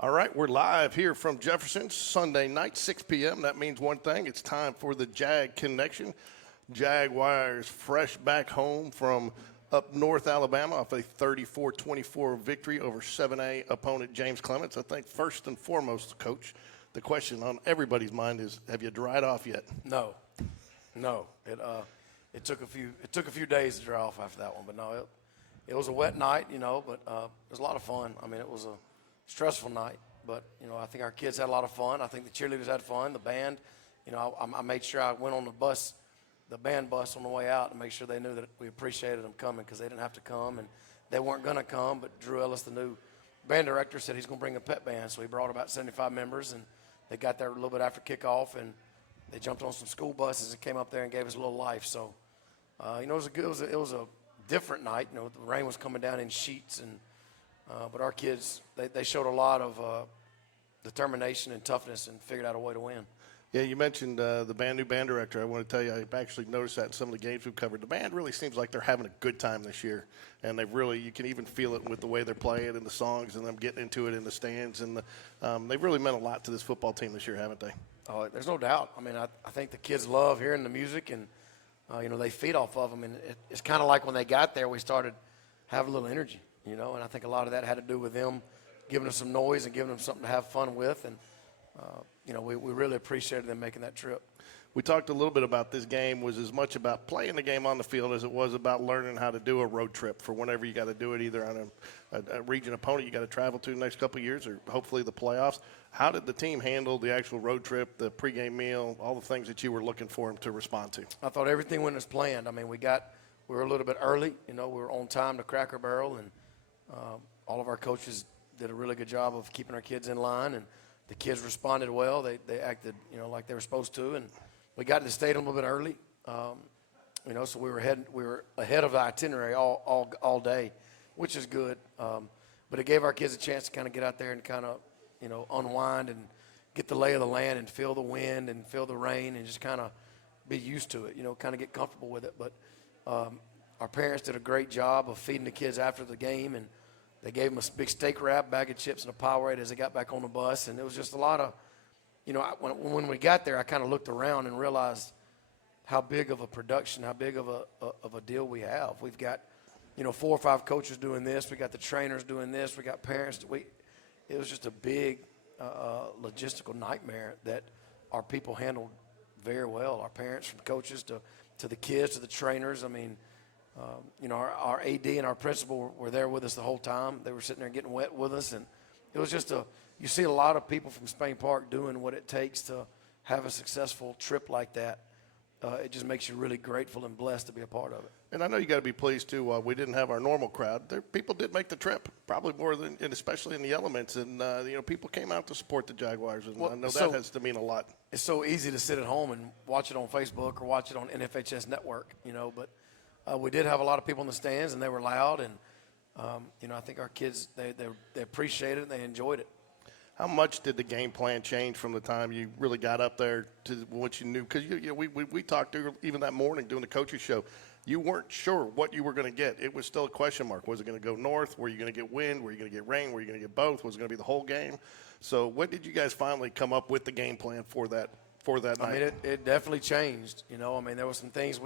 All right, we're live here from Jeffersons, Sunday night, 6 p.m. That means one thing. It's time for the Jag Connection. Jaguars fresh back home from up north Alabama off a 34-24 victory over 7A opponent James Clements. I think first and foremost, Coach, the question on everybody's mind is, have you dried off yet? No. It took a few days to dry off after that one, but no, it was a wet night, but it was a lot of fun. I mean, it was a stressful night, but, I think our kids had a lot of fun. I think the cheerleaders had fun. The band, I made sure I went on the band bus on the way out to make sure they knew that we appreciated them coming because they didn't have to come, and they weren't going to come, but Drew Ellis, the new band director, said he's going to bring a pep band, so he brought about 75 members, and they got there a little bit after kickoff, and they jumped on some school buses and came up there and gave us a little life. So, it was a different night. The rain was coming down in sheets, and but our kids, they showed a lot of determination and toughness and figured out a way to win. Yeah, you mentioned the new band director. I want to tell you, I've actually noticed that in some of the games we've covered. The band really seems like they're having a good time this year, and you can even feel it with the way they're playing and the songs and them getting into it in the stands. And they've really meant a lot to this football team this year, haven't they? Oh, there's no doubt. I mean, I think the kids love hearing the music, and they feed off of them. And it's kind of like when they got there, we started having a little energy, and I think a lot of that had to do with them giving us some noise and giving them something to have fun with. And we really appreciated them making that trip. We talked a little bit about this game was as much about playing the game on the field as it was about learning how to do a road trip for whenever you got to do it, either on a region opponent you got to travel to the next couple of years or hopefully the playoffs. How did the team handle the actual road trip, the pregame meal, all the things that you were looking for them to respond to? I thought everything went as planned. I mean, we were a little bit early. We were on time to Cracker Barrel, and all of our coaches did a really good job of keeping our kids in line, and the kids responded well. They acted, like they were supposed to, and we got to the stadium a little bit early. So we were ahead of the itinerary all day, which is good. But it gave our kids a chance to kind of get out there and kind of, unwind and get the lay of the land and feel the wind and feel the rain and just kind of be used to it, kind of get comfortable with it. But our parents did a great job of feeding the kids after the game, and they gave them a big steak wrap, bag of chips, and a Powerade as they got back on the bus. And it was just a lot of, when we got there, I kind of looked around and realized how big of a production, how big of a deal we have. We've got, 4 or 5 coaches doing this. We got the trainers doing this. We got parents. It was just a big logistical nightmare that our people handled very well. Our parents, from coaches to the kids to the trainers. I mean, our AD and our principal were there with us the whole time. They were sitting there getting wet with us, and it was just you see a lot of people from Spain Park doing what it takes to have a successful trip like that. It just makes you really grateful and blessed to be a part of it. And I know you got to be pleased too. We didn't have our normal crowd. People did make the trip, probably more than, and especially in the elements. And people came out to support the Jaguars, and I know that has to mean a lot. It's so easy to sit at home and watch it on Facebook or watch it on NFHS Network, but. We did have a lot of people in the stands, and they were loud, and I think our kids they appreciated it and they enjoyed it. How much did the game plan change from the time you really got up there to what you knew? Because we talked even that morning doing the coaches show. You weren't sure what you were going to get. It was still a question mark. Was it going to go north? Were you going to get wind? Were you going to get rain? Were you going to get both? Was it going to be the whole game? So when did you guys finally come up with the game plan for that night? I mean, it definitely changed. There were some things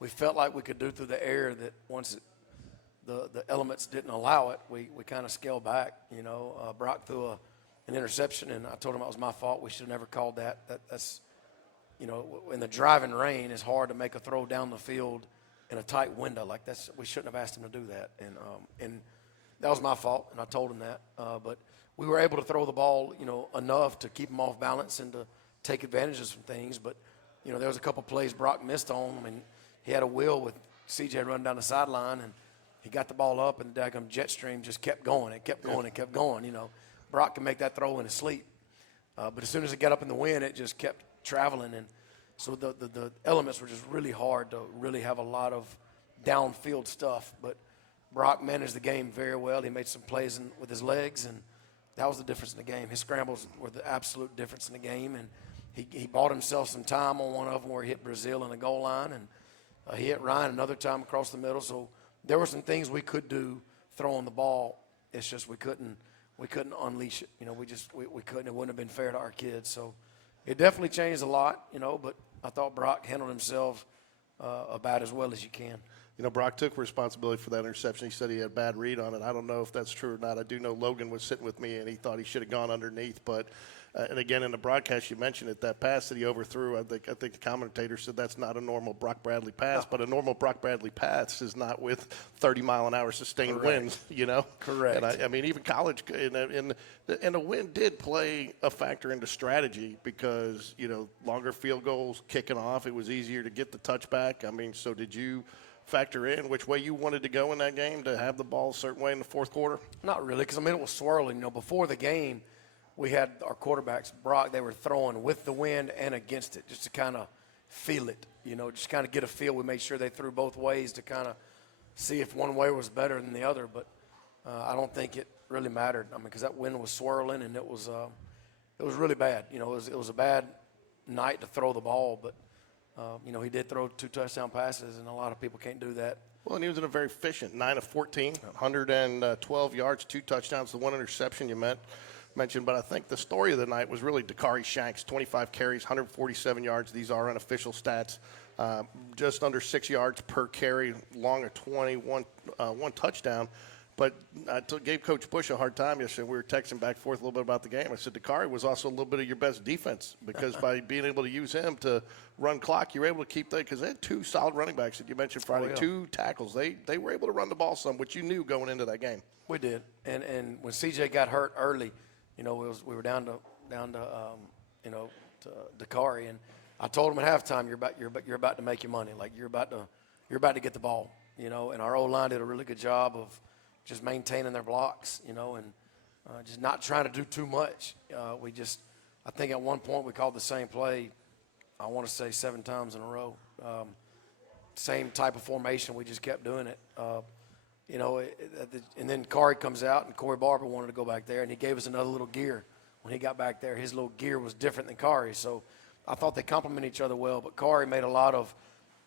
we felt like we could do through the air that once the elements didn't allow it, we kind of scaled back. Brock threw an interception, and I told him that was my fault. We should have never called that. That's in the driving rain, it's hard to make a throw down the field in a tight window like that's. We shouldn't have asked him to do that, and that was my fault, and I told him that. But we were able to throw the ball, enough to keep him off balance and to take advantage of some things. But there was a couple plays Brock missed on. I mean, he had a wheel with CJ running down the sideline, and he got the ball up, and the daggum jet stream just kept going. It kept going and kept going. Brock can make that throw in his sleep. But as soon as it got up in the wind, it just kept traveling. And so the elements were just really hard to really have a lot of downfield stuff. But Brock managed the game very well. He made some plays with his legs, and that was the difference in the game. His scrambles were the absolute difference in the game. And he bought himself some time on one of them where he hit Brazil in the goal line, and he hit Ryan another time across the middle. So there were some things we could do throwing the ball. It's just we couldn't we couldn't unleash it. We couldn't. It wouldn't have been fair to our kids. So it definitely changed a lot, but I thought Brock handled himself about as well as you can. Brock took responsibility for that interception. He said he had a bad read on it. I don't know if that's true or not. I do know Logan was sitting with me, and he thought he should have gone underneath. But, and again, in the broadcast, you mentioned it, that pass that he overthrew, I think the commentator said that's not a normal Brock Bradley pass. But a normal Brock Bradley pass is not with 30-mile-an-hour sustained winds, Correct. And I mean, even college, and the wind did play a factor into strategy because, longer field goals kicking off, it was easier to get the touchback. I mean, so did you – factor in which way you wanted to go in that game to have the ball a certain way in the fourth quarter? Not really, because, it was swirling. Before the game, we had our quarterbacks, Brock, they were throwing with the wind and against it just to kind of feel it, just kind of get a feel. We made sure they threw both ways to kind of see if one way was better than the other. But I don't think it really mattered. Because that wind was swirling, and it was really bad. It was a bad night to throw the ball, but he did throw 2 touchdown passes, and a lot of people can't do that. Well, and he was in a very efficient 9 of 14, 112 yards, 2 touchdowns, the 1 interception you mentioned. But I think the story of the night was really Dakari Shanks, 25 carries, 147 yards. These are unofficial stats. Just under 6 yards per carry, long of 21, 1 touchdown. But I gave Coach Bush a hard time yesterday. We were texting back and forth a little bit about the game. I said, Dakari was also a little bit of your best defense because by being able to use him to run clock, you were able to keep that because they had 2 solid running backs that you mentioned Friday, Oh, yeah. 2 tackles. They were able to run the ball some, which you knew going into that game. We did. And when CJ got hurt early, we were down to Dakari, and I told him at halftime, you're about to make your money. Like you're about to get the ball, and our O-line did a really good job of just maintaining their blocks, and just not trying to do too much. I think at one point we called the same play, I want to say 7 times in a row. Same type of formation, we just kept doing it. And then Kari comes out, and Corey Barber wanted to go back there, and he gave us another little gear. When he got back there, his little gear was different than Kari's. So I thought they complement each other well, but Kari made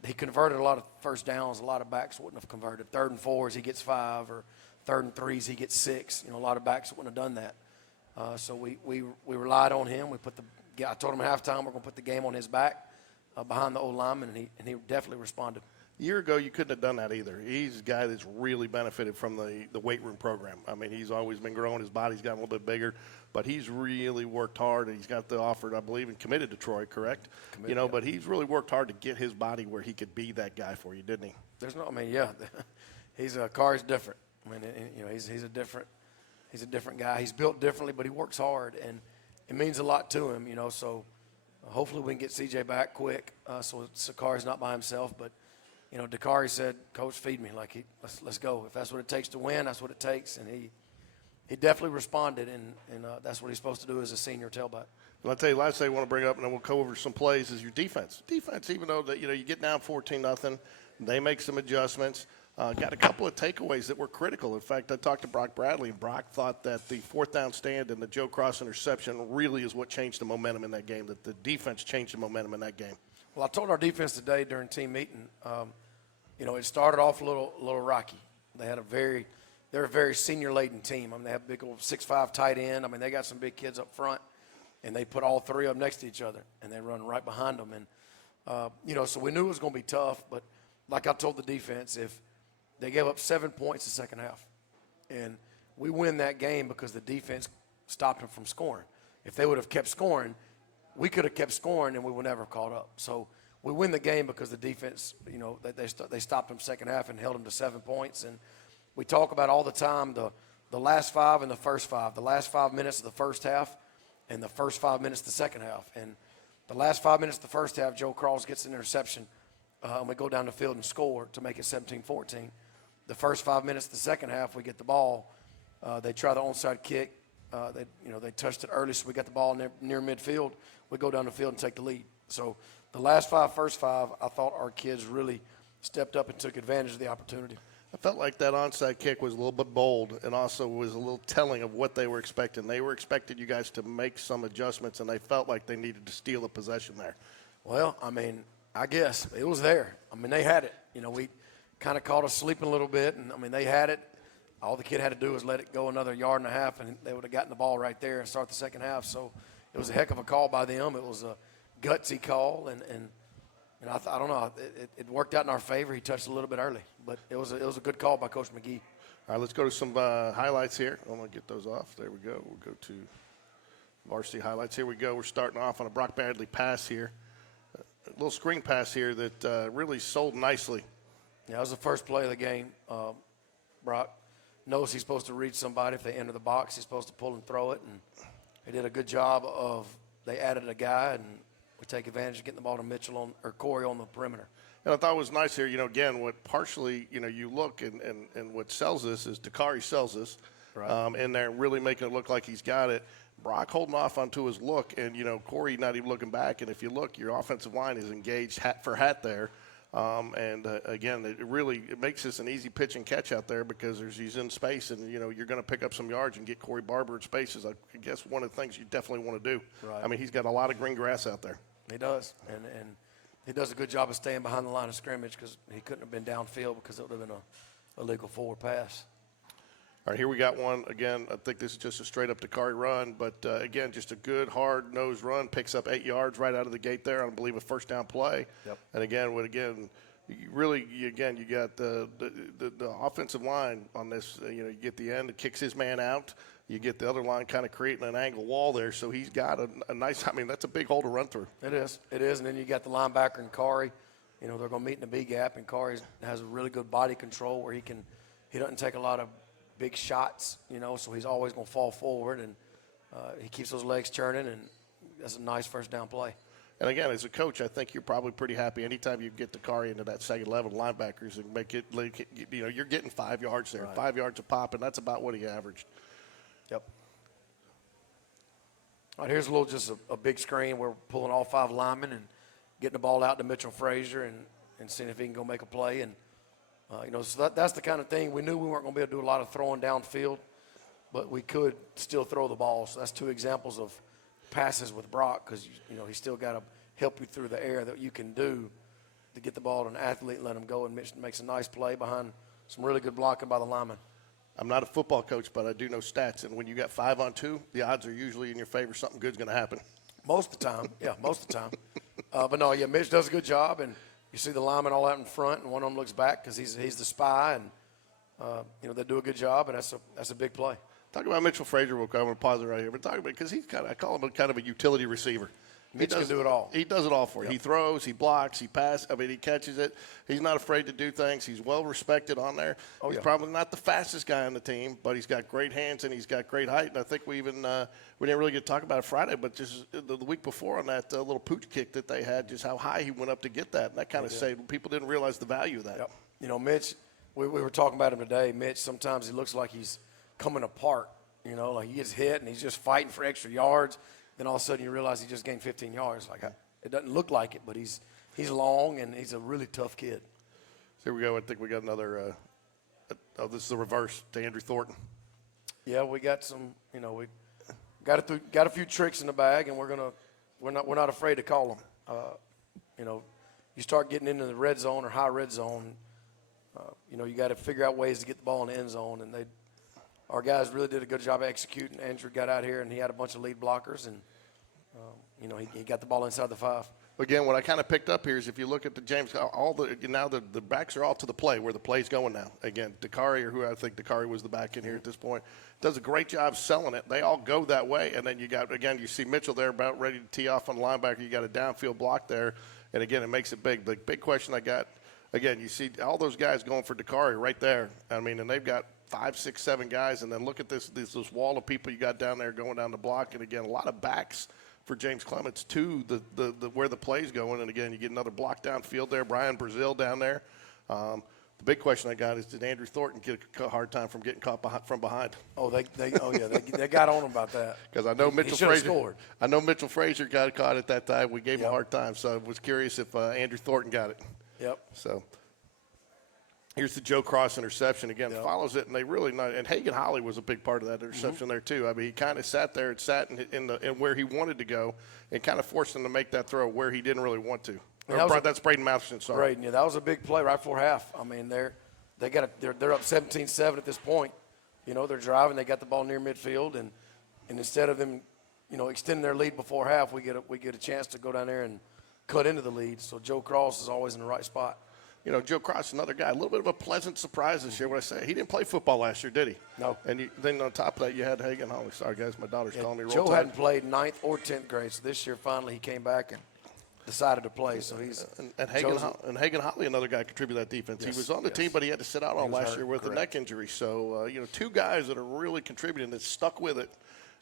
he converted a lot of first downs. A lot of backs wouldn't have converted. 3rd and 4s, he gets 5, or 3rd and 3s, he gets 6. A lot of backs wouldn't have done that. So we relied on him. I told him at halftime we're going to put the game on his back behind the old lineman, and he definitely responded. A year ago, you couldn't have done that either. He's a guy that's really benefited from the weight room program. I mean, he's always been growing. His body's gotten a little bit bigger, but he's really worked hard, and he's got the offer, I believe, and committed to Troy, correct? Yeah. But he's really worked hard to get his body where he could be that guy for you, didn't he? Kari's different. He's a different guy. He's built differently, but he works hard, and it means a lot to him, So hopefully we can get CJ back quick, so Kari's not by himself. But Dakari said, "Coach, feed me. Let's go. If that's what it takes to win, that's what it takes." And he definitely responded, and that's what he's supposed to do as a senior tailback. And I'll tell you, last thing I want to bring up, and then we'll go over some plays, is your defense. Defense, even though that you get down 14-0, they make some adjustments. Got a couple of takeaways that were critical. In fact, I talked to Brock Bradley, and Brock thought that the 4th down stand and the Joe Cross interception really is what changed the momentum in that game, that the defense changed the momentum in that game. Well, I told our defense today during team meeting, it started off a little rocky. They're a very senior-laden team. They have a big old 6'5" tight end. They got some big kids up front, and they put all 3 of them next to each other, and they run right behind them. And, so we knew it was going to be tough, but like I told the defense, if they gave up 7 points the second half, and we win that game because the defense stopped them from scoring. If they would have kept scoring, we could have kept scoring, and we would never have caught up. So we win the game because the defense, they stopped them second half and held them to 7 points. And we talk about all the time the last 5 and the first 5, the last 5 minutes of the first half and the first 5 minutes of the second half. And the last 5 minutes of the first half, Joe Cross gets an interception, and we go down the field and score to make it 17-14. The first 5 minutes of the second half, we get the ball. They try the onside kick. They touched it early, so we got the ball near midfield. We go down the field and take the lead. So the last 5, first 5, I thought our kids really stepped up and took advantage of the opportunity. I felt like that onside kick was a little bit bold and also was a little telling of what they were expecting. They were expecting you guys to make some adjustments, and they felt like they needed to steal a possession there. Well, I guess it was there. They had it. We kind of caught us sleeping a little bit, and they had it. all the kid had to do was let it go another yard and a half, and they would have gotten the ball right there and start the second half. So it was a heck of a call by them. It was a gutsy call, and I don't know. It worked out in our favor. He touched a little bit early, but it was a good call by Coach McGee. All right, let's go to some highlights here. I'm going to get those off. There we go. We'll go to varsity highlights. Here we go. We're starting off on a Brock Badley pass here. A little screen pass here that really sold nicely. Yeah, that was the first play of the game. Brock knows he's supposed to reach somebody. If they enter the box, he's supposed to pull and throw it. And they did a good job of – they added a guy, and we take advantage of getting the ball to Mitchell or Corey on the perimeter. And I thought it was nice here, again, what partially, you look and what sells this is Dakari sells this in there, really making it look like he's got it. Brock holding off onto his look, and, Corey not even looking back. And if you look, your offensive line is engaged hat for hat there. Again, it makes this an easy pitch and catch out there because he's in space, and, you're going to pick up some yards and get Corey Barber in space is, I guess, one of the things you definitely want to do. Right. I mean, he's got a lot of green grass out there. He does, and he does a good job of staying behind the line of scrimmage because he couldn't have been downfield because it would have been a illegal forward pass. All right, here we got one. Again, I think this is just a straight-up Dakari run, but, again, just a good, hard-nosed run. Picks up 8 yards right out of the gate there on, I believe, a first-down play. Yep. And, again, you got the offensive line on this. You get the end, it kicks his man out. You get the other line kind of creating an angle wall there. So he's got a nice – I mean, that's a big hole to run through. It is. And then you got the linebacker and Corey. They're going to meet in the B gap, and Corey has a really good body control where he doesn't take a lot of big shots, so he's always going to fall forward, and he keeps those legs churning, and that's a nice first down play. And, again, as a coach, I think you're probably pretty happy anytime you get Dakari into that second level linebackers and make it you're getting 5 yards there, Right. 5 yards a pop, and that's about what he averaged. Yep. All right, here's just a big screen. We're pulling all 5 linemen and getting the ball out to Mitchell Frazier and seeing if he can go make a play. And, so that's the kind of thing. We knew we weren't going to be able to do a lot of throwing downfield, but we could still throw the ball. So that's 2 examples of passes with Brock because, he's still got to help you through the air that you can do to get the ball to an athlete and let him go. And Mitch makes a nice play behind some really good blocking by the lineman. I'm not a football coach, but I do know stats. And when you got 5-on-2, the odds are usually in your favor. Something good's going to happen. Most of the time. Yeah, most of the time. But, no, yeah, Mitch does a good job. And you see the linemen all out in front, and one of them looks back because he's the spy. And, they do a good job, and that's a big play. Talk about Mitchell Frazier real quick. I'm going to pause it right here. But talk about because I call him kind of a utility receiver. Mitch can do it all. He does it all for you. Yep. He throws, he blocks, he passes. I mean, he catches it. He's not afraid to do things. He's well respected on there. He's probably not the fastest guy on the team, but he's got great hands and he's got great height. And I think we didn't really get to talk about it Friday, but just the week before on that little pooch kick that they had, just how high he went up to get that. And that kind of saved people didn't realize the value of that. Yep. Mitch, we were talking about him today. Mitch, sometimes he looks like he's coming apart. Like he gets hit and he's just fighting for extra yards. Then all of a sudden you realize he just gained 15 yards. It doesn't look like it, but he's long and he's a really tough kid. So here we go. I think we got another. This is the reverse to Andrew Thornton. Yeah, we got some. We got a few tricks in the bag, and we're not afraid to call them. You start getting into the red zone or high red zone. You got to figure out ways to get the ball in the end zone, and our guys really did a good job of executing. Andrew got out here, and he had a bunch of lead blockers, and, he got the ball inside the 5. Again, what I kind of picked up here is if you look at the James, the backs are all to the play where the play's going now. Again, Dakari, or who I think Dakari was the back in here at this point, does a great job selling it. They all go that way, and then you see Mitchell there about ready to tee off on the linebacker. You got a downfield block there, and, again, it makes it big. The big question I got, again, you see all those guys going for Dakari right there. I mean, and they've got 5, 6, 7 guys, and then look at this wall of people you got down there going down the block. And, again, a lot of backs for James Clements to the where the play's going. And, again, you get another block downfield there. Brian Brazil down there. The big question I got is, did Andrew Thornton get a hard time from getting caught from behind? Oh, they got on him about that. Because I know Mitchell Frazier. Scored. I know Mitchell Frazier got caught at that time. We gave him a hard time, so I was curious if Andrew Thornton got it. Yep. So. Here's the Joe Cross interception again. Follows it, and they really not. And Hagan Holly was a big part of that interception there too. I mean, he kind of sat there and sat in where he wanted to go, and kind of forced him to make that throw where he didn't really want to. That's Braden Matheson. Sorry, Braden. Yeah, that was a big play right before half. I mean, they're up 17-7 at this point. You know, they're driving, they got the ball near midfield, and instead of them, you know, extending their lead before half, we get a chance to go down there and cut into the lead. So Joe Cross is always in the right spot. You know, Joe Cross, another guy, a little bit of a pleasant surprise this year. What I say, he didn't play football last year, did he? No. And then on top of that, you had Hagan Holly. Sorry, guys, my daughter's calling me real Joe tight. hadn't played 9th or 10th grade, so this year finally he came back and decided to play. So he's and Hagan Holly, another guy, contributed that defense. Yes, he was on the team, but he had to sit out on last year with a neck injury. So, you know, two guys that are really contributing that stuck with it.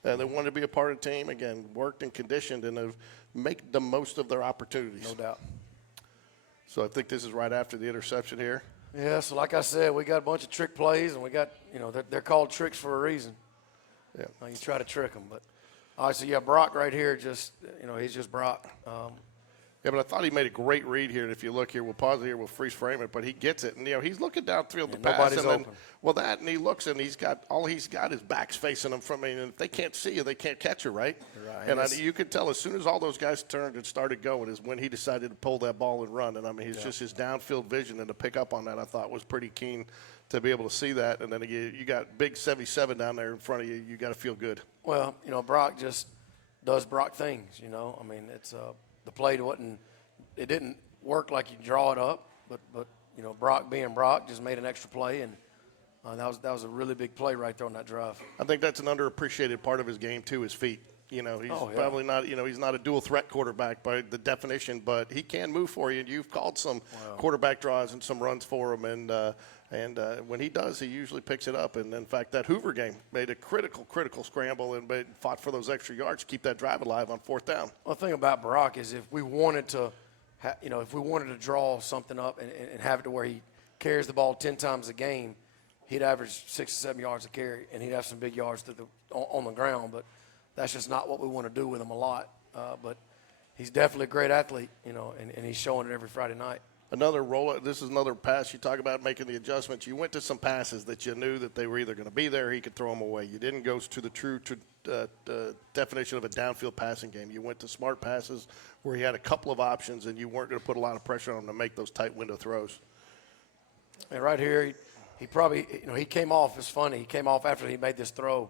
They wanted to be a part of the team. Again, worked and conditioned and have make the most of their opportunities. no doubt. So I think this is right after the interception here. Yeah, so like I said, we got a bunch of trick plays, and we got, you know, they're called tricks for a reason. Yeah. You try to trick them. But, all right, so, yeah, Brock right here just, you know, he's just Brock. Yeah, but I thought he made a great read here. And if you look here, we'll pause it here, we'll freeze frame it, but he gets it. And, you know, he's looking downfield to pass. Nobody's and then, open. well, that, and he looks, and all he's got is backs facing him from, and if they can't see you, they can't catch you, right? Right. And you could tell as soon as all those guys turned and started going is when he decided to pull that ball and run. And, I mean, he's just his downfield vision and to pick up on that, I thought was pretty keen to be able to see that. And then you got big 77 down there in front of you. You got to feel good. Well, you know, Brock just does Brock things, you know. I mean, it's the play wasn't – it didn't work like you draw it up, but you know, Brock being Brock just made an extra play, and that was a really big play right there on that drive. I think that's an underappreciated part of his game too, his feet. You know, he's probably not, you know, he's not a dual threat quarterback by the definition, but he can move for you. And you've called some quarterback draws and some runs for him. And when he does, he usually picks it up. And in fact, that Hoover game made a critical scramble and fought for those extra yards to keep that drive alive on 4th down. Well, the thing about Brock is if we wanted to, you know, if we wanted to draw something up and have it to where he carries the ball 10 times a game, he'd average 6 to 7 yards a carry, and he'd have some big yards on the ground. But that's just not what we want to do with him a lot. But he's definitely a great athlete, you know, and he's showing it every Friday night. Another roll. This is another pass. You talk about making the adjustments. You went to some passes that you knew that they were either going to be there or he could throw them away. You didn't go to the true definition of a downfield passing game. You went to smart passes where he had a couple of options and you weren't going to put a lot of pressure on him to make those tight window throws. And right here, he probably, you know, he came off. It's funny. He came off after he made this throw.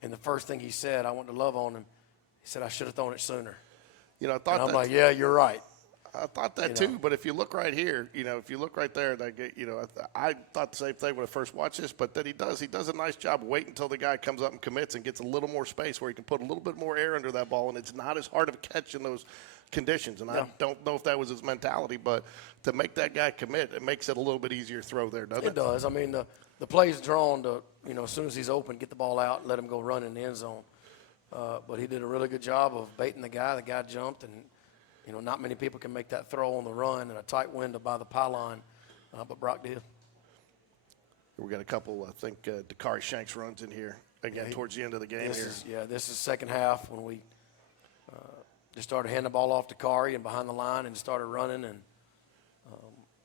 And the first thing he said, I wanted to love on him. He said, I should have thrown it sooner. You know, I thought and I'm like, yeah, you're right. I thought that too, but if you look right here, you know, if you look right there, you know, I thought the same thing when I first watched this, but then he does a nice job waiting until the guy comes up and commits and gets a little more space where he can put a little bit more air under that ball, and it's not as hard of a catch in those conditions. And I don't know if that was his mentality, but to make that guy commit, it makes it a little bit easier throw there, doesn't it? It does. I mean, the play's drawn to, you know, as soon as he's open, get the ball out and let him go run in the end zone. But he did a really good job of baiting the guy. The guy jumped, and you know, not many people can make that throw on the run in a tight window by the pylon, but Brock did. We got a couple, I think, Dakari Shanks runs in here again towards the end of the game here. This is second half when we just started handing the ball off to Kari and behind the line and started running, and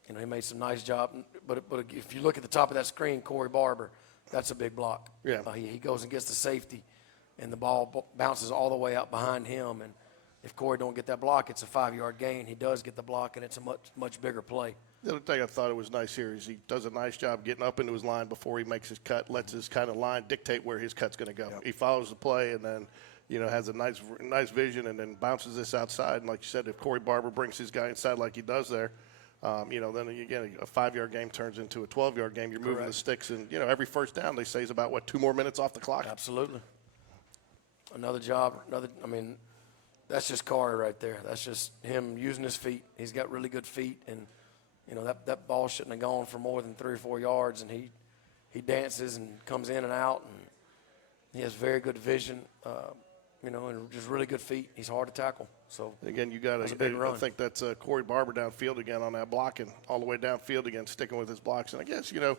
you know, he made some nice job. But if you look at the top of that screen, Corey Barber, that's a big block. Yeah. He goes and gets the safety, and the ball bounces all the way out behind him, and if Corey don't get that block, it's a 5-yard gain. He does get the block, and it's a much bigger play. The other thing I thought it was nice here is he does a nice job getting up into his line before he makes his cut, lets his kind of line dictate where his cut's going to go. Yep. He follows the play and then, you know, has a nice vision and then bounces this outside. And like you said, if Corey Barber brings his guy inside like he does there, you know, then again, a 5-yard game turns into a 12-yard game. You're moving the sticks, and, you know, every first down they say is about, 2 more minutes off the clock? Absolutely. Another job, that's just Corey right there. That's just him using his feet. He's got really good feet, and you know that ball shouldn't have gone for more than 3 or 4 yards. And he dances and comes in and out, and he has very good vision. You know, and just really good feet. He's hard to tackle. So again, you got a big run. I think that's Corey Barber downfield again on that blocking, all the way downfield again, sticking with his blocks. And I guess, you know,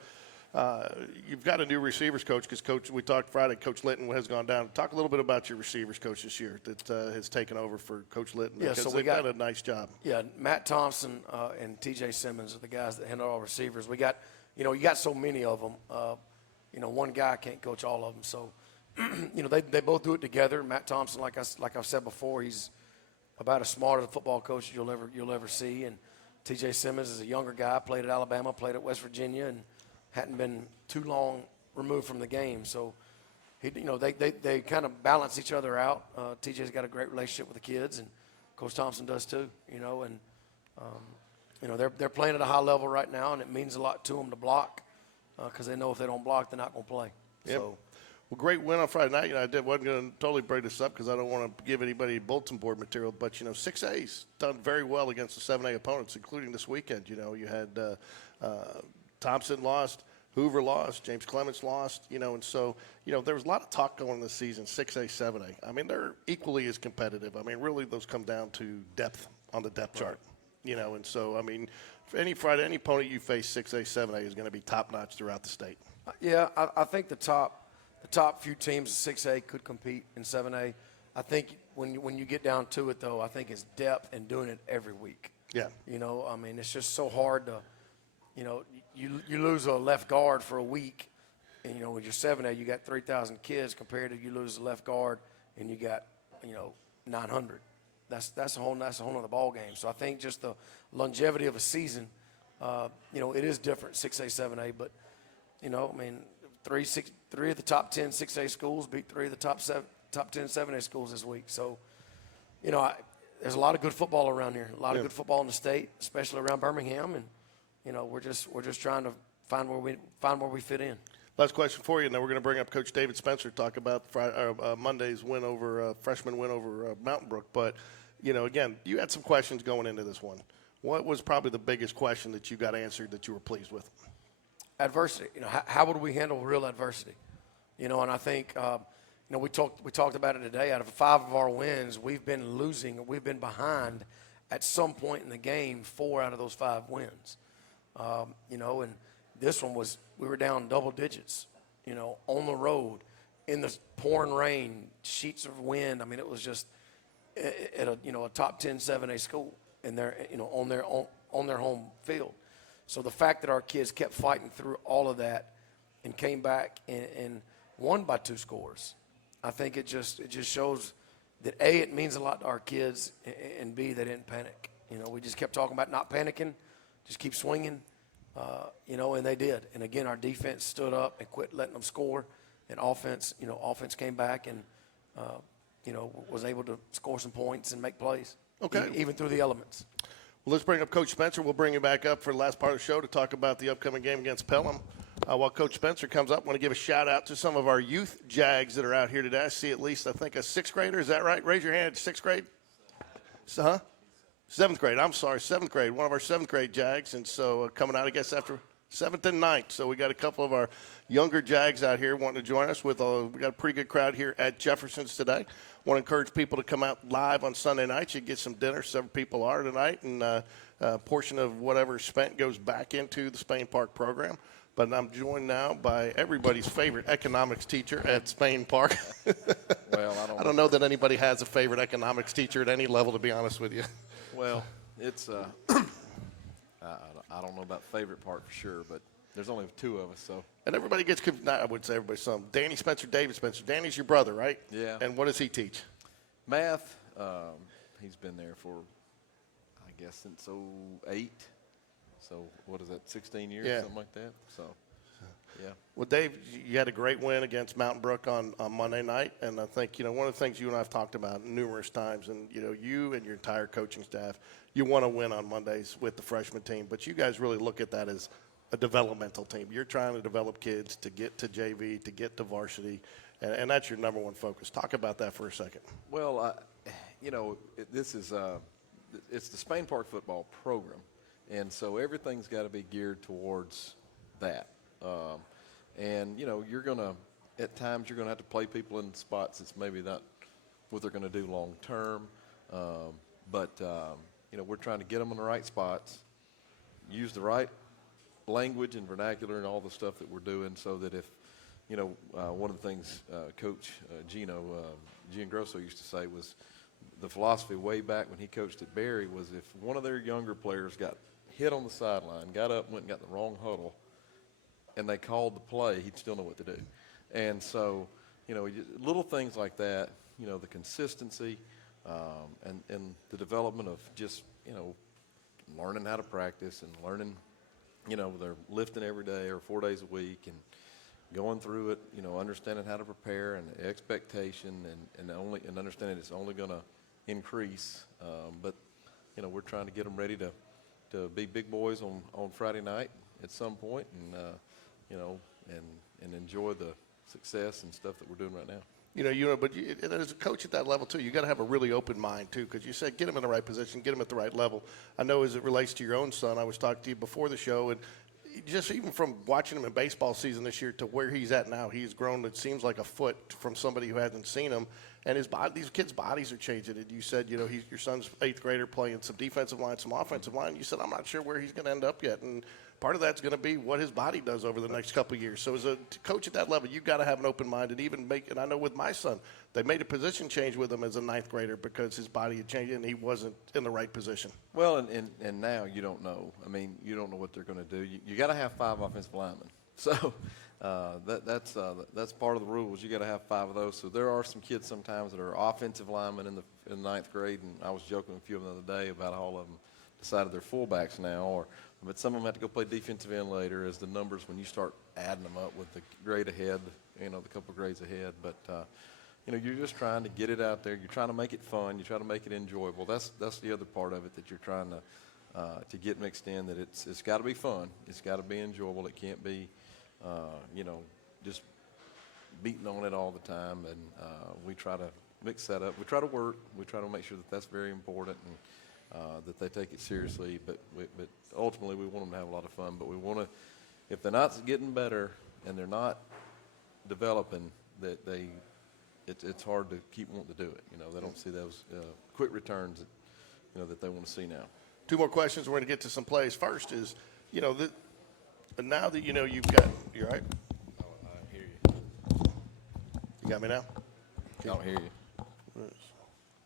you've got a new receivers coach because we talked Friday, Coach Litton has gone down. Talk a little bit about your receivers coach this year that has taken over for Coach Litton. Yeah, because so they've done a nice job. Yeah, Matt Thompson and T.J. Simmons are the guys that handle all receivers. We got, you know, you got so many of them. You know, one guy can't coach all of them. So, you know, they both do it together. Matt Thompson, like I've said before, he's about as smart as a football coach you'll ever see. And T.J. Simmons is a younger guy, played at Alabama, played at West Virginia, and hadn't been too long removed from the game. So, they kind of balance each other out. TJ's got a great relationship with the kids, and Coach Thompson does too. They're playing at a high level right now, and it means a lot to them to block because they know if they don't block, they're not going to play. Yep. So. Well, great win on Friday night. Wasn't going to totally break this up because I don't want to give anybody bulletin board material, but 6A's done very well against the 7A opponents, including this weekend. You had Thompson lost, Hoover lost, James Clements lost. And so there was a lot of talk going this season. 6A, 7A. I mean, they're equally as competitive. I mean, really, those come down to depth on the depth chart. And so I mean, for any opponent you face, 6A, 7A is going to be top notch throughout the state. Yeah, I think the top few teams of 6A could compete in 7A. I think when you get down to it, though, I think it's depth and doing it every week. Yeah. I mean, it's just so hard to, you lose a left guard for a week, and, with your 7A, you got 3,000 kids compared to you lose a left guard and you got, 900. That's a whole other ball game. So I think just the longevity of a season, it is different, 6A, 7A, but, I mean, three of the top 10 6A schools beat three of the top 10 7A schools this week. So, there's a lot of good football around here. A lot of good football in the state, especially around Birmingham, and we're just trying to find where we fit in. Last question for you, and then we're going to bring up Coach David Spencer to talk about Monday's win over freshman win over Mountain Brook. But again, you had some questions going into this one. What was probably the biggest question that you got answered that you were pleased with? Adversity. How would we handle real adversity? And I think we talked about it today. Out of 5 of our wins, we've been losing. We've been behind at some point in the game. 4 out of those 5 wins. And this one we were down double digits. On the road, in the pouring rain, sheets of wind. I mean, it was just at a top 10 7A school, and they're on their home field. So the fact that our kids kept fighting through all of that and came back and won by 2 scores, I think it just shows that A, it means a lot to our kids, and B, they didn't panic. We just kept talking about not panicking, just keep swinging, and they did. And again, our defense stood up and quit letting them score, and offense came back and was able to score some points and make plays. Okay. Even through the elements. Well, let's bring up Coach Spencer. We'll bring you back up for the last part of the show to talk about the upcoming game against Pelham. While Coach Spencer comes up, I want to give a shout-out to some of our youth Jags that are out here today. I see at least, I think, a 6th grader. Is that right? Raise your hand. 6th grade? 7th grade. I'm sorry, 7th grade. One of our 7th grade Jags. And so coming out, I guess, after 7th and 9th. So we got a couple of our younger Jags out here wanting to join us. We got a pretty good crowd here at Jeffersons today. Want to encourage people to come out live on Sunday nights. You get some dinner. Several people are tonight, and a portion of whatever spent goes back into the Spain Park program. But I'm joined now by everybody's favorite economics teacher at Spain Park. Well, I don't know that anybody has a favorite economics teacher at any level, to be honest with you. Well, it's I don't know about favorite part for sure, but there's only 2 of us, so. And everybody gets, I wouldn't say everybody, some. Danny Spencer, David Spencer. Danny's your brother, right? Yeah. And what does he teach? Math, he's been there for, I guess, since 08. So what is that, 16 years, something like that? So, yeah. Well, Dave, you had a great win against Mountain Brook on Monday night, and I think, one of the things you and I have talked about numerous times, and, you and your entire coaching staff, you want to win on Mondays with the freshman team, but you guys really look at that as a developmental team. You're trying to develop kids to get to JV, to get to varsity, and that's your number one focus. Talk about that for a second. Well, this is it's the Spain Park football program, and so everything's got to be geared towards that. And you're gonna at times you're gonna have to play people in spots that's maybe not what they're gonna do long term, but we're trying to get them in the right spots, use the right language and vernacular and all the stuff that we're doing, so that if one of the things Coach Giangrosso used to say was the philosophy way back when he coached at Berry was if one of their younger players got hit on the sideline, got up, went and got the wrong huddle, and they called the play, he'd still know what to do. And so, little things like that, the consistency and the development of just, learning how to practice and learning, they're lifting every day or 4 days a week and going through it, understanding how to prepare and the expectation and understanding it's only going to increase. But, we're trying to get them ready to be big boys on Friday night at some point and enjoy the success and stuff that we're doing right now. But as a coach at that level too, you got to have a really open mind too, because you said get him in the right position, get him at the right level. I know as it relates to your own son, I was talking to you before the show, and just even from watching him in baseball season this year to where he's at now, he's grown, it seems like a foot from somebody who hasn't seen him. And these kids' bodies are changing. And you said, your son's 8th grader playing some defensive line, some offensive line. You said, I'm not sure where he's going to end up yet. And part of that's going to be what his body does over the next couple of years. So as a coach at that level, you've got to have an open mind and even and I know with my son, they made a position change with him as a 9th grader because his body had changed and he wasn't in the right position. Well, and now you don't know. I mean, you don't know what they're going to do. You got to have 5 offensive linemen. So that's part of the rules. You got to have 5 of those. So there are some kids sometimes that are offensive linemen in the 9th grade, and I was joking with a few of them the other day about all of them decided they're fullbacks now, but some of them have to go play defensive end later as the numbers when you start adding them up with the grade ahead, the couple of grades ahead. But you're just trying to get it out there. You're trying to make it fun. You try to make it enjoyable. That's the other part of it that you're trying to get mixed in. That it's got to be fun. It's got to be enjoyable. It can't be just beating on it all the time. And we try to mix that up. We try to work. We try to make sure that that's very important and that they take it seriously. But ultimately, we want them to have a lot of fun. But we want to, if they're not getting better and they're not developing, it's hard to keep wanting to do it. They don't see those quick returns that they want to see now. 2 more questions. We're going to get to some plays. First is, now that you've got, you all right? Oh, I hear you. You got me now? I don't hear you.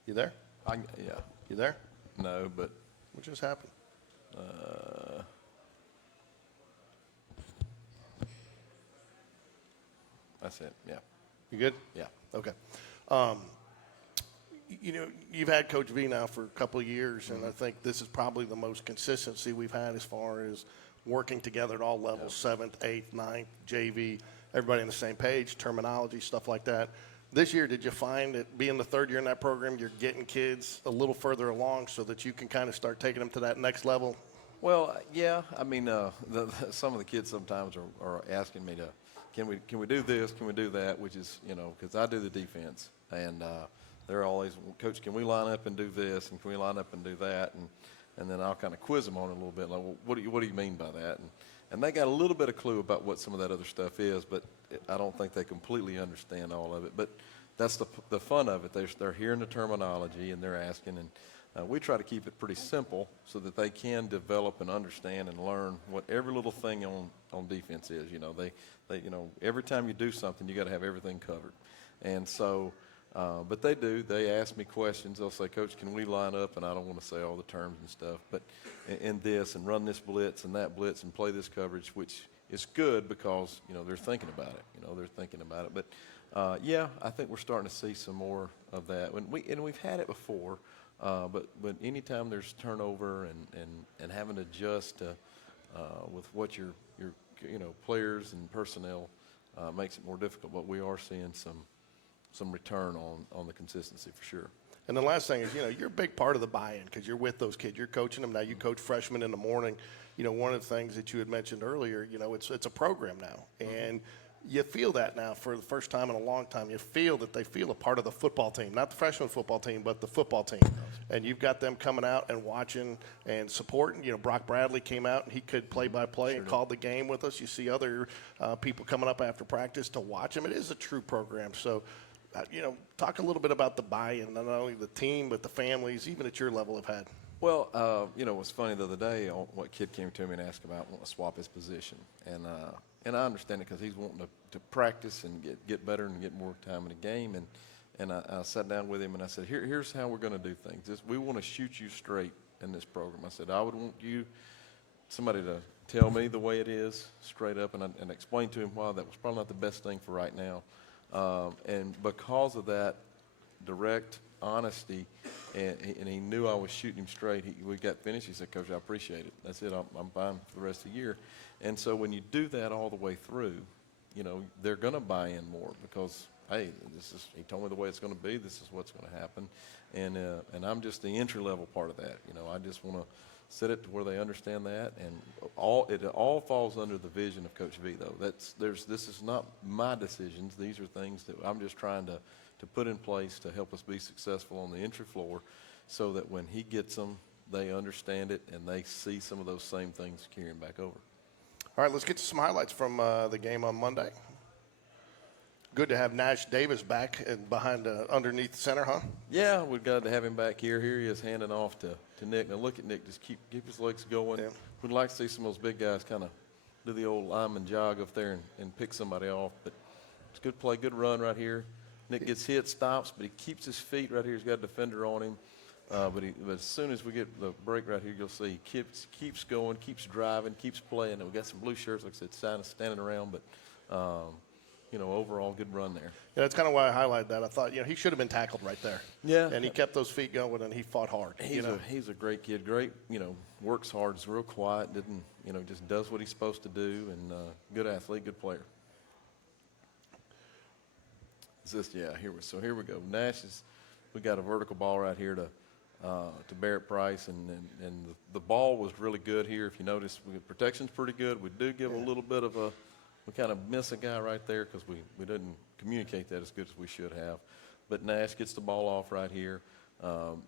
You there? Yeah. You there? No, but. What just happened? That's it. Yeah. You good? Yeah. Okay. You've had Coach V now for a couple of years, and I think this is probably the most consistency we've had as far as working together at all levels, 7th, 8th, 9th, JV, everybody on the same page, terminology, stuff like that. This year, did you find that being the 3rd year in that program, you're getting kids a little further along so that you can kind of start taking them to that next level? Well, yeah. I mean, some of the kids sometimes are asking me to, can we do this? Can we do that? Which is, because I do the defense, and they're always, Coach, can we line up and do this? And can we line up and do that? And then I'll kind of quiz them on it a little bit, like, well, what do you mean by that? And they got a little bit of clue about what some of that other stuff is, but I don't think they completely understand all of it. But that's the fun of it. They're hearing the terminology and they're asking, and we try to keep it pretty simple so that they can develop and understand and learn what every little thing on defense is. They every time you do something, you got to have everything covered, and so. But they do. They ask me questions. They'll say, Coach, can we line up? And I don't want to say all the terms and stuff, but in this and run this blitz and that blitz and play this coverage, which is good because, they're thinking about it. They're thinking about it. But, yeah, I think we're starting to see some more of that. We've had it before, but anytime there's turnover and having to adjust with what your players and personnel makes it more difficult. But we are seeing some return on the consistency for sure. And the last thing is, you're a big part of the buy-in because you're with those kids. You're coaching them now. You coach freshmen in the morning. One of the things that you had mentioned earlier, it's a program now. And you feel that now for the first time in a long time. You feel that they feel a part of the football team, not the freshman football team, but the football team. And you've got them coming out and watching and supporting. Brock Bradley came out and he could play-by-play and called the game with us. You see other people coming up after practice to watch him. It is a true program. So, talk a little bit about the buy-in, not only the team, but the families, even at your level, have had. Well, it was funny the other day, what kid came to me and asked about wanting to swap his position. And I understand it because he's wanting to practice and get better and get more time in the game. And I sat down with him and I said, here's how we're going to do things. We want to shoot you straight in this program. I said, I would want somebody to tell me the way it is straight up and explain to him why that was probably not the best thing for right now. And because of that direct honesty, and he knew I was shooting him straight, we got finished. He said, Coach, I appreciate it. That's it. I'm fine for the rest of the year. And so when you do that all the way through, they're going to buy in more because, hey, he told me the way it's going to be. This is what's going to happen. And I'm just the entry level part of that. I just want to set it to where they understand that, and it all falls under the vision of Coach V, though. This is not my decisions. These are things that I'm just trying to put in place to help us be successful on the entry floor, so that when he gets them, they understand it and they see some of those same things carrying back over. All right, let's get to some highlights from the game on Monday. Good to have Nash Davis back and behind underneath the center, huh? Yeah, we've got to have him back here. Here he is handing off to Nick. Now look at Nick, just keep his legs going. Yeah. We'd like to see some of those big guys kind of do the old lineman jog up there and pick somebody off. But it's a good play, good run right here. Nick gets hit, stops, but he keeps his feet right here. He's got a defender on him. But as soon as we get the break right here, you'll see he keeps going, keeps driving, keeps playing. And we got some blue shirts, like I said, standing around. But, overall good run there. Yeah, that's kind of why I highlighted that. I thought, he should have been tackled right there. Yeah. And he kept those feet going, and he fought hard. He's a great kid. Great, works hard, is real quiet, just does what he's supposed to do, and good athlete, good player. Here we go. Nash we got a vertical ball right here to Barrett Price, and the ball was really good here. If you notice, protection's pretty good. We do give a little bit of we kind of miss a guy right there because we didn't communicate that as good as we should have. But Nash gets the ball off right here,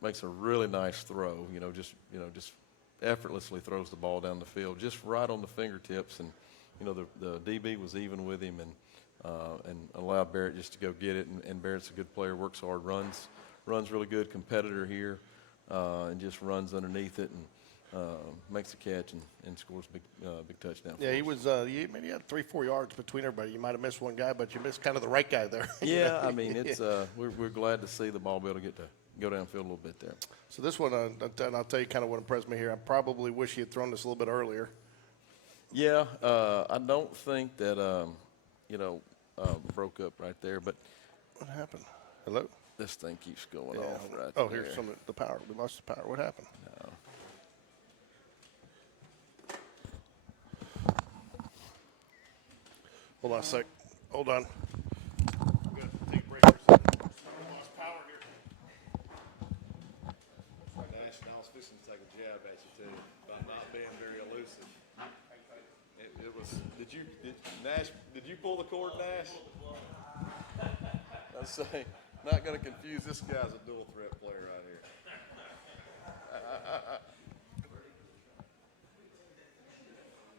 makes a really nice throw. Just effortlessly throws the ball down the field, just right on the fingertips, and the DB was even with him and allowed Barrett just to go get it. And Barrett's a good player, works hard, runs really good, competitor here, and just runs underneath it and makes a catch and scores a big touchdown. Yeah, he was. He had 3-4 yards between everybody. You might have missed one guy, but you missed kind of the right guy there. Yeah, I mean it's we're glad to see the ball be able to get to go downfield a little bit there. So this one, and I'll tell you kind of what impressed me here. I probably wish he had thrown this a little bit earlier. Yeah, I don't think that broke up right there, but what happened? Hello. This thing keeps going off right there. Oh, there. here's some of the power. We lost the power. What happened? No. Hold on a sec. Hold on. We're going to take a break for a second. We lost power here. Nash, I was fixing to take a jab at you, too, about not being very elusive. It was, did you pull the cord, Nash? I say, not going to confuse this guy's a dual threat player right here.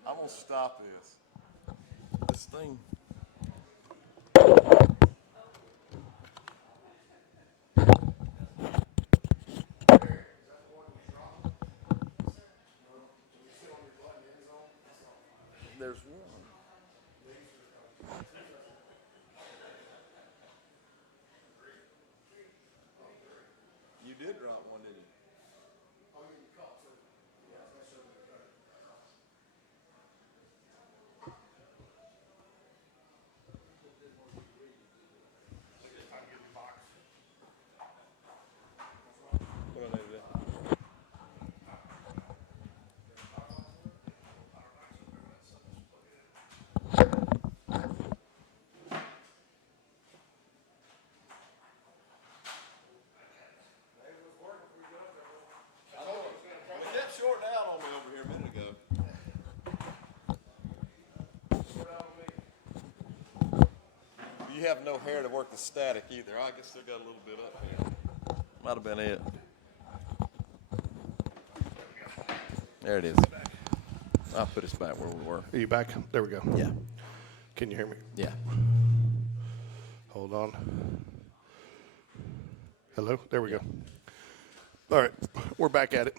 I'm going to stop this. This thing. There's one. You did drop one, didn't you? What do I need to do? It kept shorting out on me over here a minute ago. You have no hair to work the static either. I guess still got a little bit up here. Might have been it. There it is. I'll put us back where we were. Are you back? There we go. Yeah. Can you hear me? Yeah. Hold on. Hello? There we go. All right. We're back at it.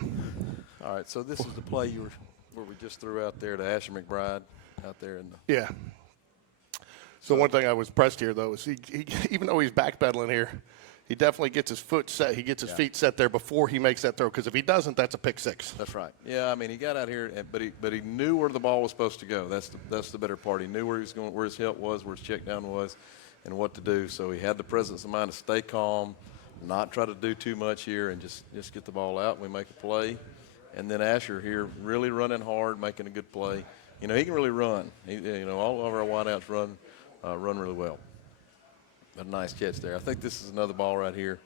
All right. So this is the play where we just threw out there to Asher McBride out there in the. Yeah. So one thing I was impressed here, though, is he even though he's backpedaling here, he definitely gets his foot set. He gets his feet set there before he makes that throw. Because if he doesn't, that's a pick six. That's right. Yeah, I mean, he got out here, but he knew where the ball was supposed to go. That's the better part. He knew where he was going, where his help was, where his check down was, and what to do. So he had the presence of mind to stay calm, not try to do too much here, and just get the ball out. And we make a play, and then Asher here really running hard, making a good play. He can really run. All of our wideouts run run really well. But a nice catch there. I think this is another ball right here.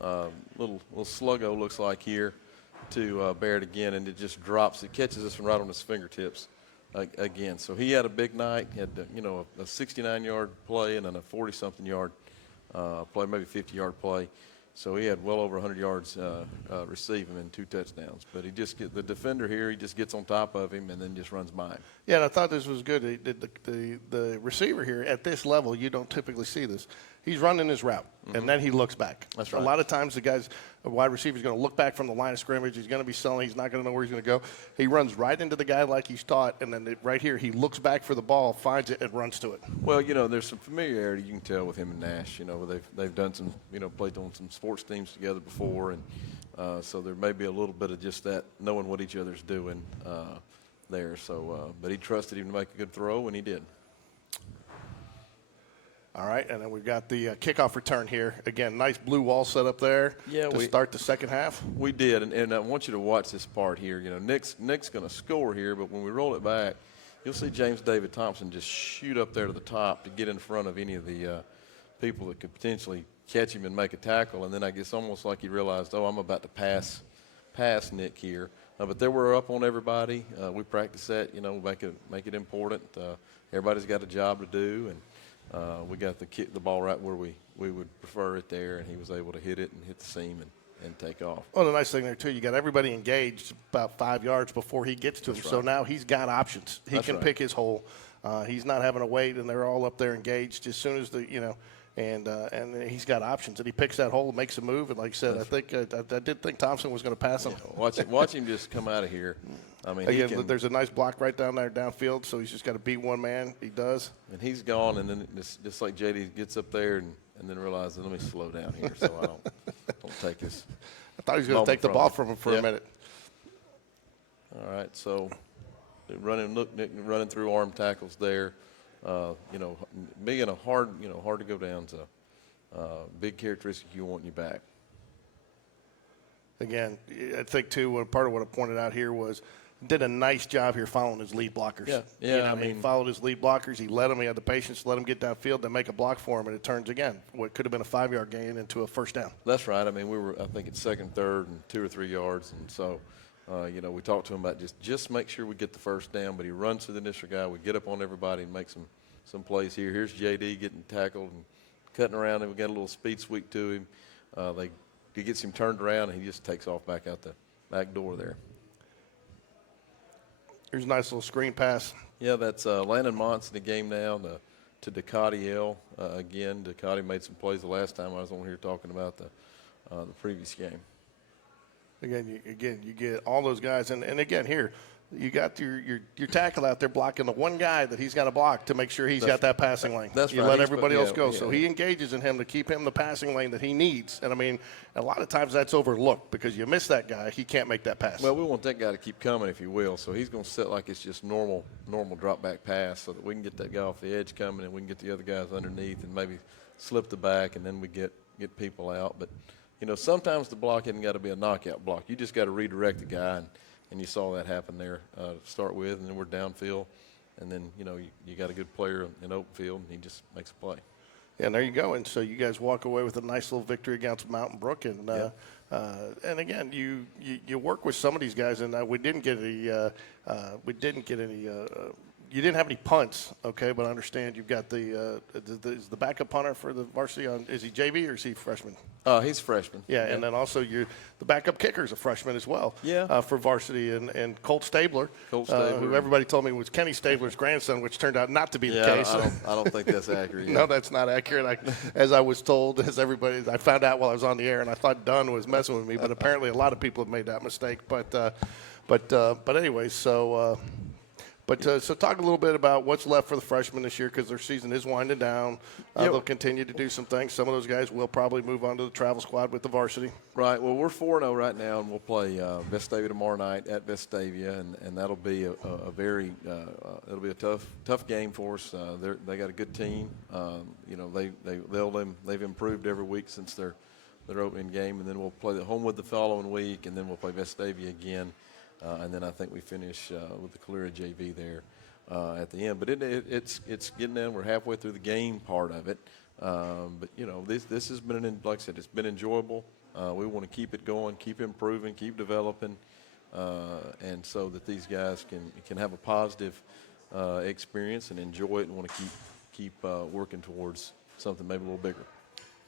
Little sluggo looks like here to Barrett again, and it just drops. It catches this one right on his fingertips again. So he had a big night. He had, a 69-yard play and then a 40-something yard play, maybe 50-yard play. So he had well over 100 yards receiving and 2 touchdowns. But the defender here, he just gets on top of him and then just runs by him. Yeah, and I thought this was good. The receiver here at this level, you don't typically see this. He's running his route, and then he looks back. That's right. A lot of times a wide receiver is going to look back from the line of scrimmage. He's going to be selling. He's not going to know where he's going to go. He runs right into the guy like he's taught, and then right here he looks back for the ball, finds it, and runs to it. Well, there's some familiarity you can tell with him and Nash. They've done some, played on some sports teams together before, and so there may be a little bit of just that knowing what each other's doing there. So, but he trusted him to make a good throw, and he did. All right, and then we've got the kickoff return here. Again, nice blue wall set up there to start the second half. We did, and I want you to watch this part here. Nick's going to score here, but when we roll it back, you'll see James David Thompson just shoot up there to the top to get in front of any of the people that could potentially catch him and make a tackle. And then I guess almost like he realized, I'm about to pass Nick here. But they were up on everybody. We practice that, make it important. Everybody's got a job to do, and we got the ball right where we would prefer it there, and he was able to hit it and hit the seam and take off. Well, the nice thing there, too, you got everybody engaged about 5 yards before he gets to him. That's So right. now he's got options. He can right. pick his hole. He's not having to wait, and they're all up there engaged as soon as and he's got options. And he picks that hole, makes a move, and like I said, I did think Thompson was going to pass him. Watch him just come out of here. I mean, Again, there's a nice block right down there downfield, so he's just got to beat one man. He does. And he's gone, and then just like JD gets up there and then realizes, let me slow down here so I don't take this. I thought he was going to take the ball from him for a minute. All right, so running through arm tackles there. Being hard to go down to big characteristic you want in your back. Again, I think, too, part of what I pointed out here was did a nice job here following his lead blockers. Yeah. I mean, followed his lead blockers. He led them. He had the patience to let them get downfield, then make a block for him, and it turns, again, what could have been a 5-yard gain into a first down. That's right. I mean, we were, I think, at second, third, and 2 or 3 yards, and so, we talked to him about just make sure we get the first down, but he runs to the initial guy. We get up on everybody and make some plays here. Here's JD getting tackled and cutting around, and we got a little speed sweep to him. He gets him turned around, and he just takes off back out the back door there. Here's a nice little screen pass. Yeah, that's Landon Montz in the game now to Ducati L. Again, Ducati made some plays the last time I was on here talking about the previous game. Again, you get all those guys. And again, here, you got your tackle out there blocking the one guy that he's got to block to make sure he's got that passing lane. That's you right. let everybody else go. Yeah. So he engages in him to keep him the passing lane that he needs. And, I mean, a lot of times that's overlooked because you miss that guy. He can't make that pass. Well, we want that guy to keep coming, if you will. So he's going to sit like it's just normal drop-back pass so that we can get that guy off the edge coming and we can get the other guys underneath and maybe slip the back and then we get people out. But, sometimes the block isn't got to be a knockout block. You just got to redirect the guy, and you saw that happen there to start with, and then we're downfield. And then, you got a good player in open field, and he just makes a play. Yeah, and there you go. And so you guys walk away with a nice little victory against Mountain Brook. And again, you work with some of these guys, and we didn't get any you didn't have any punts, okay? But I understand you've got is the backup punter for the varsity is he JV or is he freshman? He's a freshman. Yeah, and then also the backup kicker is a freshman as well. Yeah. For varsity and Colt Stabler, who everybody told me was Kenny Stabler's grandson, which turned out not to be the case. I don't think that's accurate. No, that's not accurate. As I was told, I found out while I was on the air, and I thought Dunn was messing with me, but apparently a lot of people have made that mistake. But anyway, so. So talk a little bit about what's left for the freshmen this year because their season is winding down. They'll continue to do some things. Some of those guys will probably move on to the travel squad with the varsity. Right. Well, we're 4-0 right now, and we'll play Vestavia tomorrow night at Vestavia, and that'll be a very it'll be a tough game for us. They got a good team. They've improved every week since their opening game, and then we'll play the Homewood the following week, and then we'll play Vestavia again. And then I think we finish with the Calera JV there at the end. But it's getting in. We're halfway through the game part of it. But this has been, like I said, it's been enjoyable. We want to keep it going, keep improving, keep developing, and so that these guys can have a positive experience and enjoy it, and want to keep working towards something maybe a little bigger.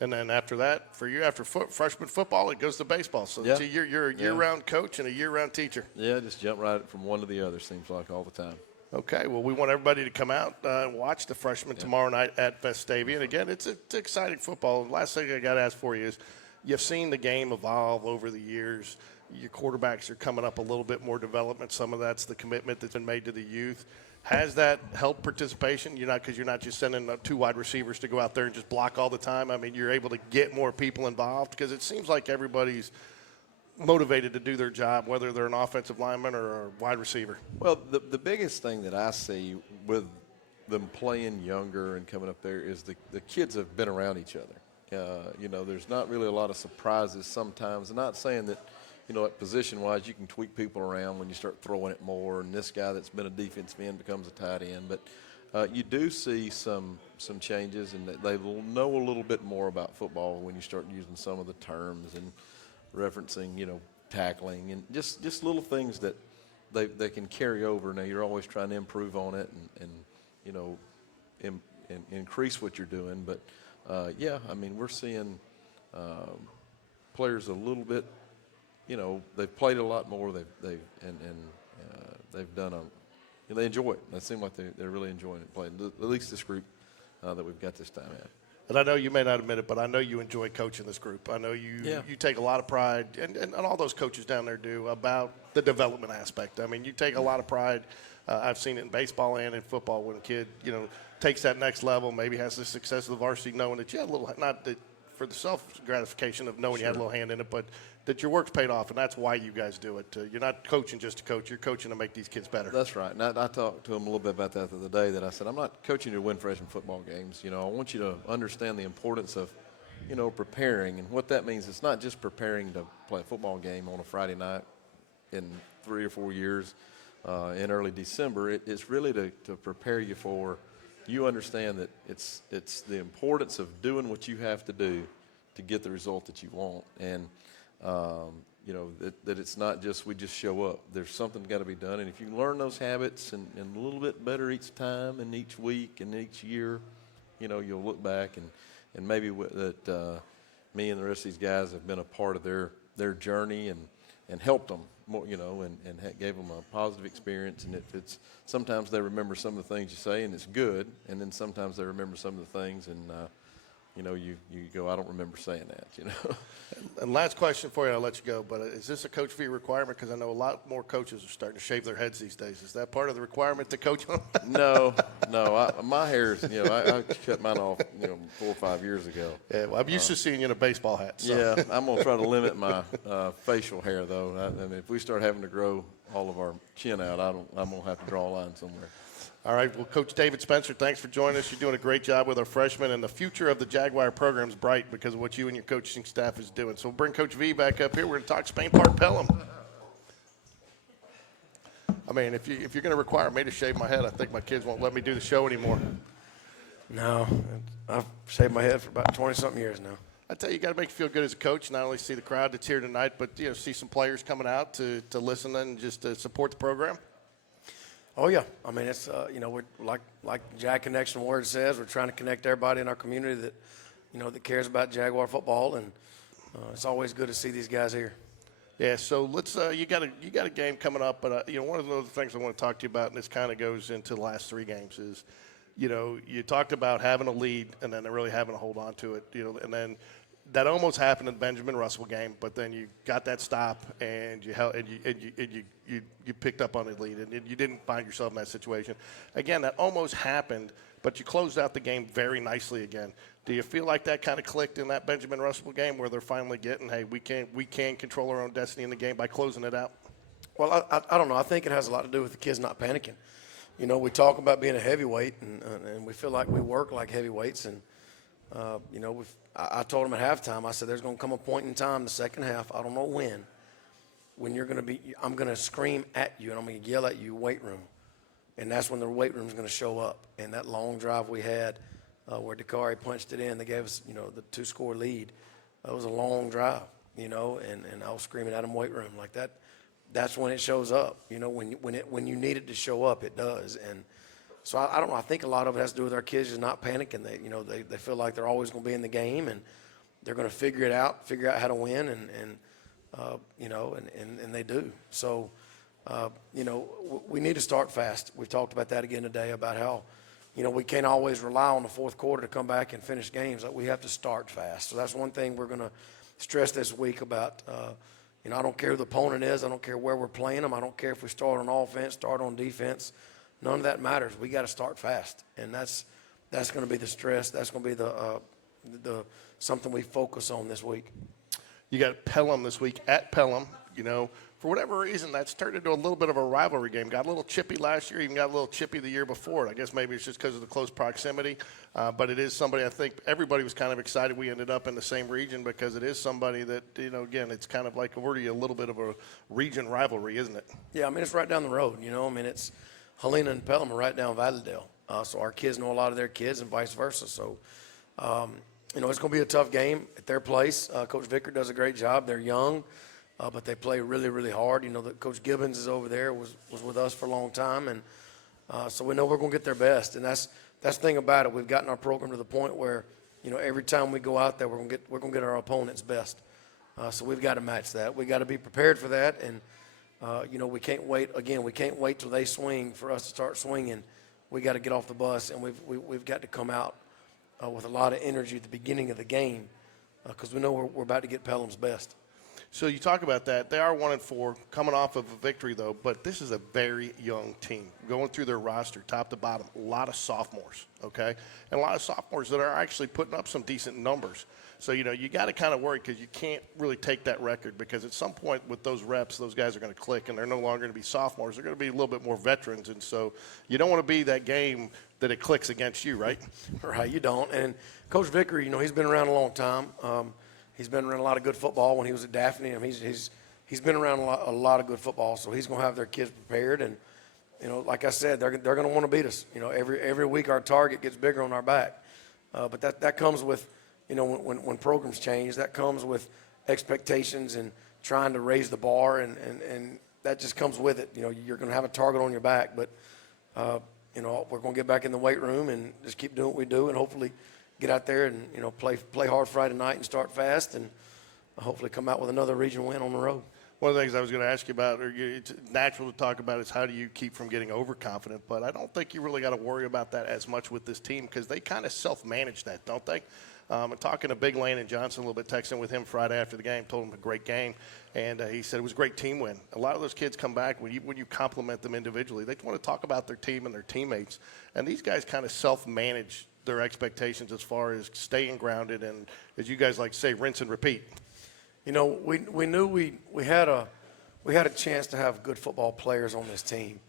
And then after that, for you, after freshman football, it goes to baseball. So Yeah. you're a year-round coach and a year-round teacher. Yeah, just jump right from one to the other, seems like, all the time. Okay, well, we want everybody to come out and watch the freshmen tomorrow night at Vestavia. And, again, it's exciting football. Last thing I got to ask for you is you've seen the game evolve over the years. Your quarterbacks are coming up a little bit more development. Some of that's the commitment that's been made to the youth. Has that helped participation? Because you're not just sending 2 wide receivers to go out there and just block all the time. I mean, you're able to get more people involved because it seems like everybody's motivated to do their job, whether they're an offensive lineman or a wide receiver. Well, the biggest thing that I see with them playing younger and coming up there is the kids have been around each other. There's not really a lot of surprises sometimes. I'm not saying that, at position-wise, you can tweak people around when you start throwing it more, and this guy that's been a defensive end becomes a tight end. But you do see some changes, and they will know a little bit more about football when you start using some of the terms and referencing, tackling, and just little things that they can carry over. Now, you're always trying to improve on it and increase what you're doing. But, we're seeing players a little bit, they've played a lot more. They've done they enjoy it. It seems like they're really enjoying it playing. At least this group that we've got this time at. And I know you may not admit it, but I know you enjoy coaching this group. I know you take a lot of pride, and all those coaches down there do, about the development aspect. I mean, you take a lot of pride. I've seen it in baseball and in football when a kid, takes that next level, maybe has the success of the varsity, knowing that you had a little, not that for the self-gratification of knowing you had a little hand in it, but that your work's paid off, and that's why you guys do it. You're not coaching just to coach. You're coaching to make these kids better. That's right. And I talked to him a little bit about that the other day, that I said, I'm not coaching you to win freshman football games. I want you to understand the importance of, preparing. And what that means, it's not just preparing to play a football game on a Friday night in 3 or 4 years in early December. It's really to prepare you for, you understand that it's the importance of doing what you have to do to get the result that you want. And that it's not just we just show up. There's something got to be done. And if you learn those habits and a little bit better each time and each week and each year, you'll look back and maybe that me and the rest of these guys have been a part of their journey and helped them more, and gave them a positive experience. And it's sometimes they remember some of the things you say, and it's good. And then sometimes they remember some of the things, and you go, I don't remember saying that, And last question for you, I'll let you go, but is this a coach fee requirement? Because I know a lot more coaches are starting to shave their heads these days. Is that part of the requirement to coach on? No. My hair's, I cut mine off, 4 or 5 years ago. Yeah, well, I'm used to seeing you in a baseball hat. So. Yeah, I'm going to try to limit my facial hair, though. I mean, if we start having to grow all of our chin out, I'm going to have to draw a line somewhere. All right, well, Coach David Spencer, thanks for joining us. You're doing a great job with our freshmen, and the future of the Jaguar program is bright because of what you and your coaching staff is doing. So we'll bring Coach V back up here. We're going to talk Spain Park Pelham. I mean, if you're going to require me to shave my head, I think my kids won't let me do the show anymore. No, I've shaved my head for about 20-something years now. I tell you, you got to make you feel good as a coach, not only see the crowd that's here tonight, but see some players coming out to listen and just to support the program. Oh yeah, I mean it's we're like Jag Connection word says, we're trying to connect everybody in our community that that cares about Jaguar football, and it's always good to see these guys here. Yeah, so let's you got a game coming up, but one of the other things I want to talk to you about, and this kind of goes into the last 3 games, is you talked about having a lead and then really having to hold on to it, and then that almost happened in the Benjamin Russell game, but then you got that stop and you picked up on the lead, and you didn't find yourself in that situation. Again, that almost happened, but you closed out the game very nicely again. Do you feel like that kind of clicked in that Benjamin Russell game where they're finally getting, hey, we can control our own destiny in the game by closing it out? Well, I don't know. I think it has a lot to do with the kids not panicking. We talk about being a heavyweight, and we feel like we work like heavyweights, and I told them at halftime, I said, there's going to come a point in time, the second half, I don't know when you're going to be, I'm going to scream at you and I'm going to yell at you, weight room. and that's when the weight room is going to show up. And that long drive we had where Dakari punched it in, they gave us, the 2-score lead. That was a long drive, and I was screaming at him weight room like that. That's when it shows up, when you need it to show up, it does. And so I don't know. I think a lot of it has to do with our kids just not panicking. They feel like they're always going to be in the game, and they're going to figure out how to win, and they do. So, we need to start fast. We've talked about that again today about how, we can't always rely on the fourth quarter to come back and finish games. Like, we have to start fast. So that's one thing we're going to stress this week about. I don't care who the opponent is. I don't care where we're playing them. I don't care if we start on offense, start on defense. None of that matters. We got to start fast, and that's going to be the stress. That's going to be the something we focus on this week. You got Pelham this week at Pelham. For whatever reason, that's turned into a little bit of a rivalry game. Got a little chippy last year, even got a little chippy the year before. I guess maybe it's just because of the close proximity. But it is somebody I think everybody was kind of excited we ended up in the same region because it is somebody that, again, it's kind of like already a little bit of a region rivalry, isn't it? Yeah, it's right down the road. It's Helena and Pelham are right down Valleydale. So our kids know a lot of their kids and vice versa. So, it's going to be a tough game at their place. Coach Vicker does a great job. They're young. But they play really, really hard. Coach Gibbons is over there, was with us for a long time, and so we know we're going to get their best. And that's the thing about it. We've gotten our program to the point where, every time we go out there, we're going to get our opponent's best. So we've got to match that. We've got to be prepared for that, and we can't wait. Again, we can't wait till they swing for us to start swinging. We got to get off the bus, and we've got to come out with a lot of energy at the beginning of the game because we know we're about to get Pelham's best. So you talk about that. They are 1-4, coming off of a victory, though. But this is a very young team. Going through their roster, top to bottom, a lot of sophomores, okay? And a lot of sophomores that are actually putting up some decent numbers. So, you got to kind of worry because you can't really take that record because at some point with those reps, those guys are going to click, and they're no longer going to be sophomores. They're going to be a little bit more veterans. And so you don't want to be that game that it clicks against you, right? Right, you don't. And Coach Vicker, he's been around a long time. He's been around a lot of good football when he was at Daphne. He's been around a lot of good football, so he's going to have their kids prepared. And, like I said, they're going to want to beat us. Every week our target gets bigger on our back. But that comes with, when programs change, that comes with expectations and trying to raise the bar, and that just comes with it. You're going to have a target on your back, but, we're going to get back in the weight room and just keep doing what we do and hopefully get out there and, play hard Friday night and start fast and hopefully come out with another region win on the road. One of the things I was going to ask you about, or it's natural to talk about, is how do you keep from getting overconfident? But I don't think you really got to worry about that as much with this team because they kind of self-manage that, don't they? I'm talking to Big Lane and Johnson a little bit, texting with him Friday after the game, told him a great game, and he said it was a great team win. A lot of those kids come back when you compliment them individually. They want to talk about their team and their teammates, and these guys kind of self-manage their expectations as far as staying grounded and, as you guys like to say, rinse and repeat. We knew we had a chance to have good football players on this team,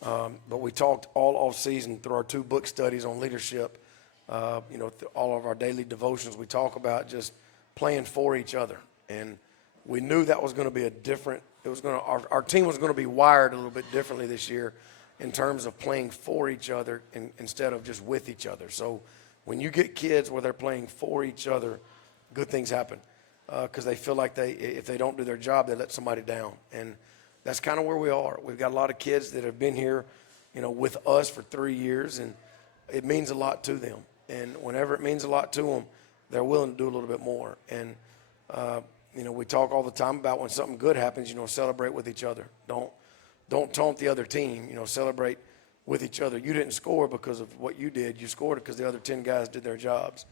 but we talked all off season through our 2 book studies on leadership. Through all of our daily devotions, we talk about just playing for each other, and we knew that was going to be our team was going to be wired a little bit differently this year in terms of playing for each other instead of just with each other. So when you get kids where they're playing for each other, good things happen because they feel like if they don't do their job, they let somebody down. And that's kind of where we are. We've got a lot of kids that have been here, with us for 3 years, and it means a lot to them. And whenever it means a lot to them, they're willing to do a little bit more. And, we talk all the time about when something good happens, celebrate with each other. Don't taunt the other team, celebrate with each other. You didn't score because of what you did. You scored because the other 10 guys did their jobs.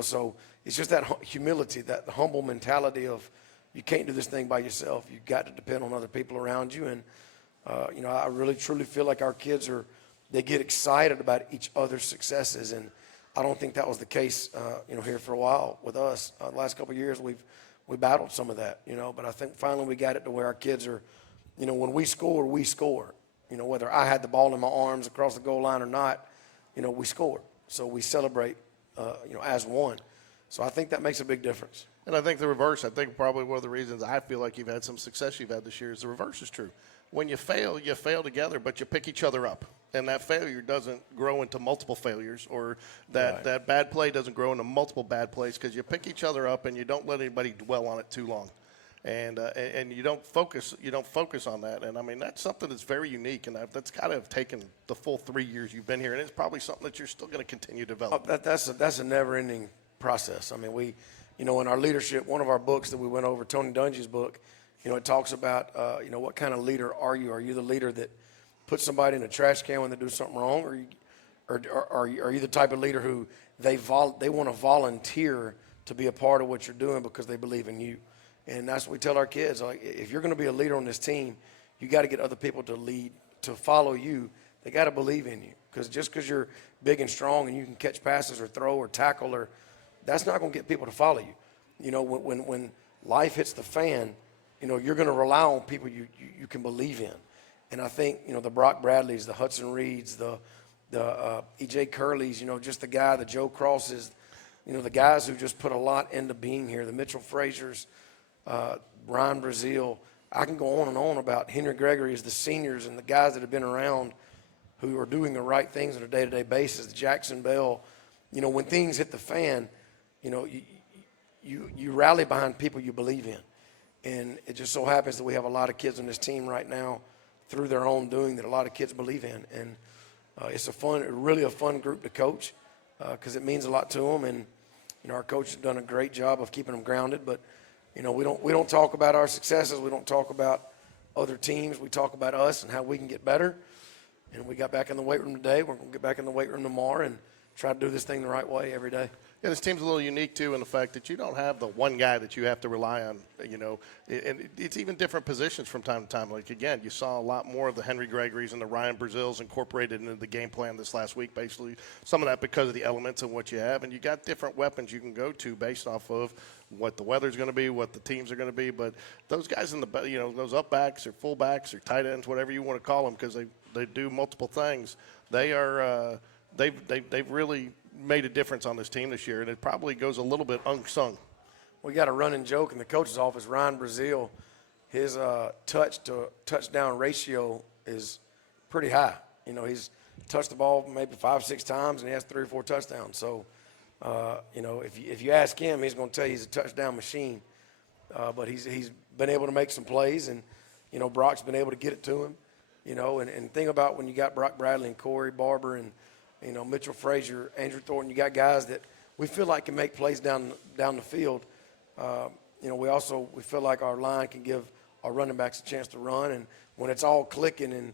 So it's just that humility, that humble mentality of you can't do this thing by yourself. You've got to depend on other people around you. And, I really, truly feel like our kids they get excited about each other's successes. And I don't think that was the case, here for a while with us. The last couple of years, we battled some of that, but I think finally we got it to where our kids are, when we score, we score. Whether I had the ball in my arms across the goal line or not, we scored. So we celebrate, as one. So I think that makes a big difference. And I think the reverse, I think probably one of the reasons I feel like you've had some success you've had this year is the reverse is true. when you fail together, but you pick each other up. And that failure doesn't grow into multiple failures, or that bad play doesn't grow into multiple bad plays, because you pick each other up and you don't let anybody dwell on it too long. And you don't focus on that. And I mean, that's something that's very unique, and that's got to have taken the full 3 years you've been here, and it's probably something that you're still going to continue to develop. That's a never-ending process. I mean, in our leadership, one of our books that we went over, Tony Dungy's book, it talks about, what kind of leader are you? Are you the leader that puts somebody in a trash can when they do something wrong, or are you the type of leader who they want to volunteer to be a part of what you're doing because they believe in you? And that's what we tell our kids. Like, if you're going to be a leader on this team, you got to get other people to follow you. They got to believe in you, because just because you're big and strong and you can catch passes or throw or tackle, that's not going to get people to follow you. When life hits the fan, you're going to rely on people you can believe in. And I think, the Brock Bradleys, the Hudson Reeds, the E.J. Curleys, just the guy, the Joe Crosses, the guys who just put a lot into being here, the Mitchell Frazier's, Ryan Brazil. I can go on and on about Henry Gregory's, the seniors, and the guys that have been around who are doing the right things on a day-to-day basis, Jackson Bell. When things hit the fan, you rally behind people you believe in. And it just so happens that we have a lot of kids on this team right now through their own doing that a lot of kids believe in. And it's really a fun group to coach, because it means a lot to them. And, our coach has done a great job of keeping them grounded. But, we don't talk about our successes. We don't talk about other teams. We talk about us and how we can get better. And we got back in the weight room today. We're going to get back in the weight room tomorrow and try to do this thing the right way every day. Yeah, this team's a little unique, too, in the fact that you don't have the one guy that you have to rely on, and it's even different positions from time to time. Like, again, you saw a lot more of the Henry Gregorys and the Ryan Brazils incorporated into the game plan this last week, basically. Some of that because of the elements of what you have, and you got different weapons you can go to based off of what the weather's going to be, what the teams are going to be. But those guys in the, those upbacks or fullbacks or tight ends, whatever you want to call them, because they do multiple things, they are they've really made a difference on this team this year, and it probably goes a little bit unsung. We got a running joke in the coach's office. Ryan Brazil, his touch to touchdown ratio is pretty high. He's touched the ball maybe 5-6 times, and he has 3 or 4 touchdowns. So, if you ask him, he's going to tell you he's a touchdown machine. But he's been able to make some plays, and Brock's been able to get it to him. And think about when you got Brock Bradley and Corey Barber and Mitchell Frazier, Andrew Thornton. You got guys that we feel like can make plays down the field. We feel like our line can give our running backs a chance to run. And when it's all clicking and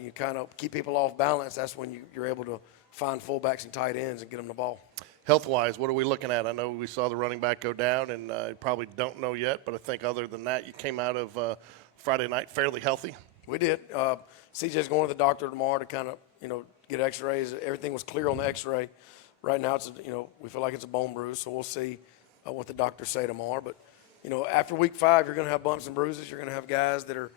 you kind of keep people off balance, that's when you're able to find fullbacks and tight ends and get them the ball. Health-wise, what are we looking at? I know we saw the running back go down, and you probably don't know yet, but I think other than that, you came out of Friday night fairly healthy. We did. CJ's going to the doctor tomorrow to kind of, get x-rays. Everything was clear on the x-ray. Right now, we feel like it's a bone bruise, so we'll see what the doctors say tomorrow. But, after week 5, you're going to have bumps and bruises. You're going to have guys that are,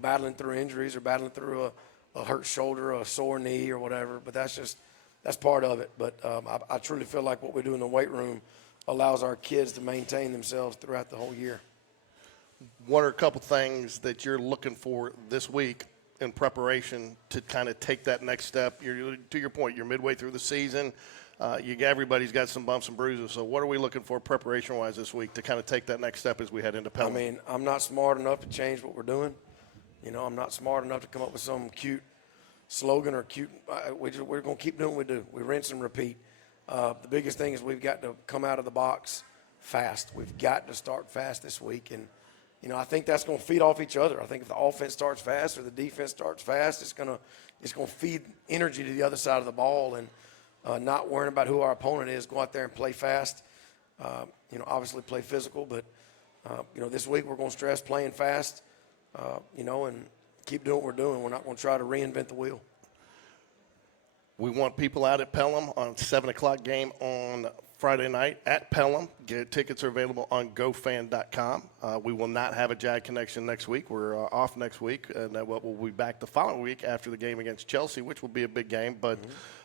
battling through injuries or battling through a hurt shoulder, a sore knee or whatever. But that's part of it. But I truly feel like what we do in the weight room allows our kids to maintain themselves throughout the whole year. What are a couple things that you're looking for this week in preparation to kind of take that next step? To your point, you're midway through the season. Everybody's got some bumps and bruises. So what are we looking for preparation-wise this week to kind of take that next step as we head into Pelham? I mean, I'm not smart enough to change what we're doing. I'm not smart enough to come up with some cute slogan or cute. We're going to keep doing what we do. We rinse and repeat. The biggest thing is we've got to come out of the box fast. We've got to start fast this week. And, I think that's going to feed off each other. I think if the offense starts fast or the defense starts fast, it's going to feed energy to the other side of the ball. And not worrying about who our opponent is, go out there and play fast. Obviously play physical, but this week we're going to stress playing fast. And keep doing what we're doing. We're not going to try to reinvent the wheel. We want people out at Pelham on 7 o'clock game on Friday night at Pelham. Tickets are available on GoFan.com. We will not have a Jag Connection next week. We're off next week, and we'll be back the following week after the game against Chelsea, which will be a big game. But,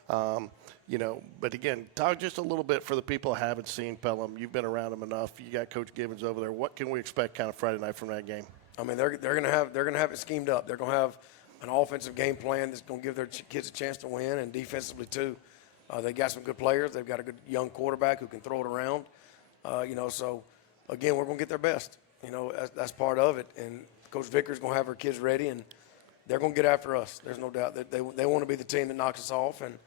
but again, talk just a little bit for the people who haven't seen Pelham. You've been around them enough. You got Coach Gibbons over there. What can we expect kind of Friday night from that game? I mean, they're gonna have it schemed up. They're gonna have an offensive game plan that's gonna give their kids a chance to win, and defensively too. They got some good players. They've got a good young quarterback who can throw it around. So again, we're gonna get their best. That's part of it. And Coach Vickers gonna have her kids ready, and they're gonna get after us. There's no doubt that they want to be the team that knocks us off, and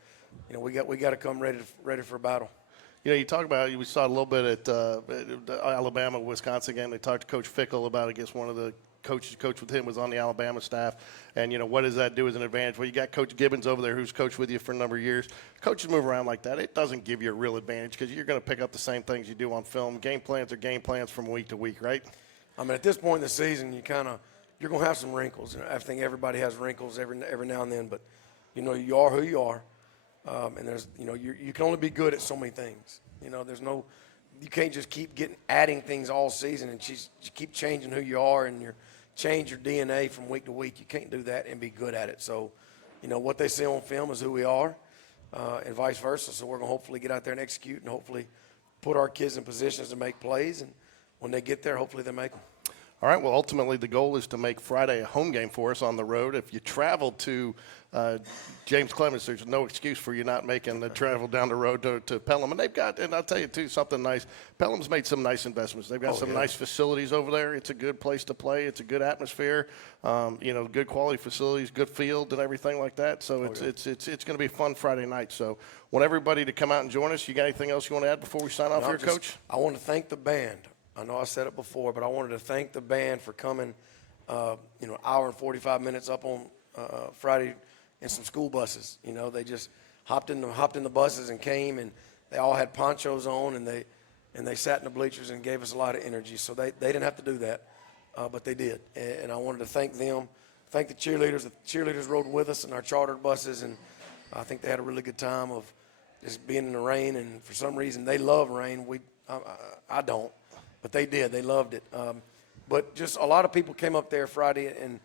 we got to come ready for a battle. You talk about, we saw a little bit at the Alabama-Wisconsin game. They talked to Coach Fickle about, I guess, one of the coaches coached with him was on the Alabama staff. And, what does that do as an advantage? Well, you got Coach Gibbons over there who's coached with you for a number of years. Coaches move around like that. It doesn't give you a real advantage because you're going to pick up the same things you do on film. Game plans are game plans from week to week, right? I mean, at this point in the season, you're going to have some wrinkles. I think everybody has wrinkles every now and then. But, you are who you are. And there's, you can only be good at so many things. You can't just keep adding things all season and just keep changing who you are and change your DNA from week to week. You can't do that and be good at it. So, what they see on film is who we are, and vice versa. So we're going to hopefully get out there and execute and hopefully put our kids in positions to make plays. And when they get there, hopefully they make them. All right, well, ultimately the goal is to make Friday a home game for us on the road. If you travel to James Clemens, there's no excuse for you not making the travel down the road to Pelham. And I'll tell you, too, something nice. Pelham's made some nice investments. They've got some nice facilities over there. It's a good place to play. It's a good atmosphere, good quality facilities, good field and everything like that. So it's going to be a fun Friday night. So want everybody to come out and join us. You got anything else you want to add before we sign off here, Coach? I want to thank the band. I know I said it before, but I wanted to thank the band for coming, hour and 45 minutes up on Friday in some school buses. They just hopped in the buses and came, and they all had ponchos on, and they sat in the bleachers and gave us a lot of energy. So they didn't have to do that, but they did. And I wanted to thank them, thank the cheerleaders. The cheerleaders rode with us in our chartered buses, and I think they had a really good time of just being in the rain. And for some reason, they love rain. I don't. But they did. They loved it. But just a lot of people came up there Friday and,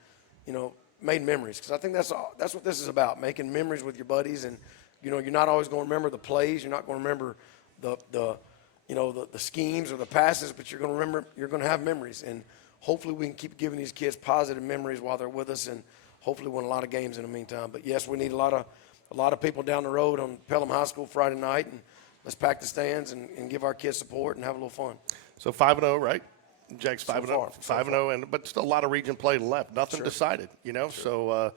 made memories. Because I think that's what this is about, making memories with your buddies. And, you're not always going to remember the plays. You're not going to remember the schemes or the passes. But you're going to have memories. And hopefully we can keep giving these kids positive memories while they're with us and hopefully win a lot of games in the meantime. But, yes, we need a lot of people down the road on Pelham High School Friday night. And let's pack the stands and give our kids support and have a little fun. So 5-0, right? Jags 5-0, far. 5-0, but still a lot of region play left. Nothing decided, Sure. So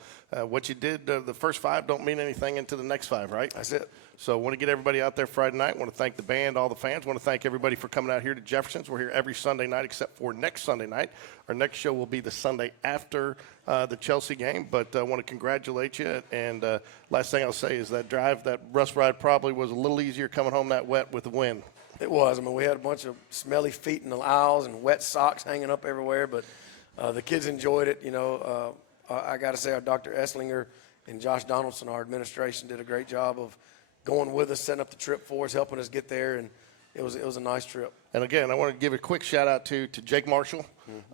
what you did the first 5 don't mean anything into the next 5, right? That's it. So I want to get everybody out there Friday night. I want to thank the band, all the fans. I want to thank everybody for coming out here to Jeffersons. We're here every Sunday night except for next Sunday night. Our next show will be the Sunday after the Chelsea game. But I want to congratulate you. And last thing I'll say is that bus ride probably was a little easier coming home that wet with the wind. It was. I mean, we had a bunch of smelly feet in the aisles and wet socks hanging up everywhere, but the kids enjoyed it. I got to say our Dr. Esslinger and Josh Donaldson, our administration, did a great job of going with us, setting up the trip for us, helping us get there, and it was a nice trip. And, again, I want to give a quick shout-out to Jake Marshall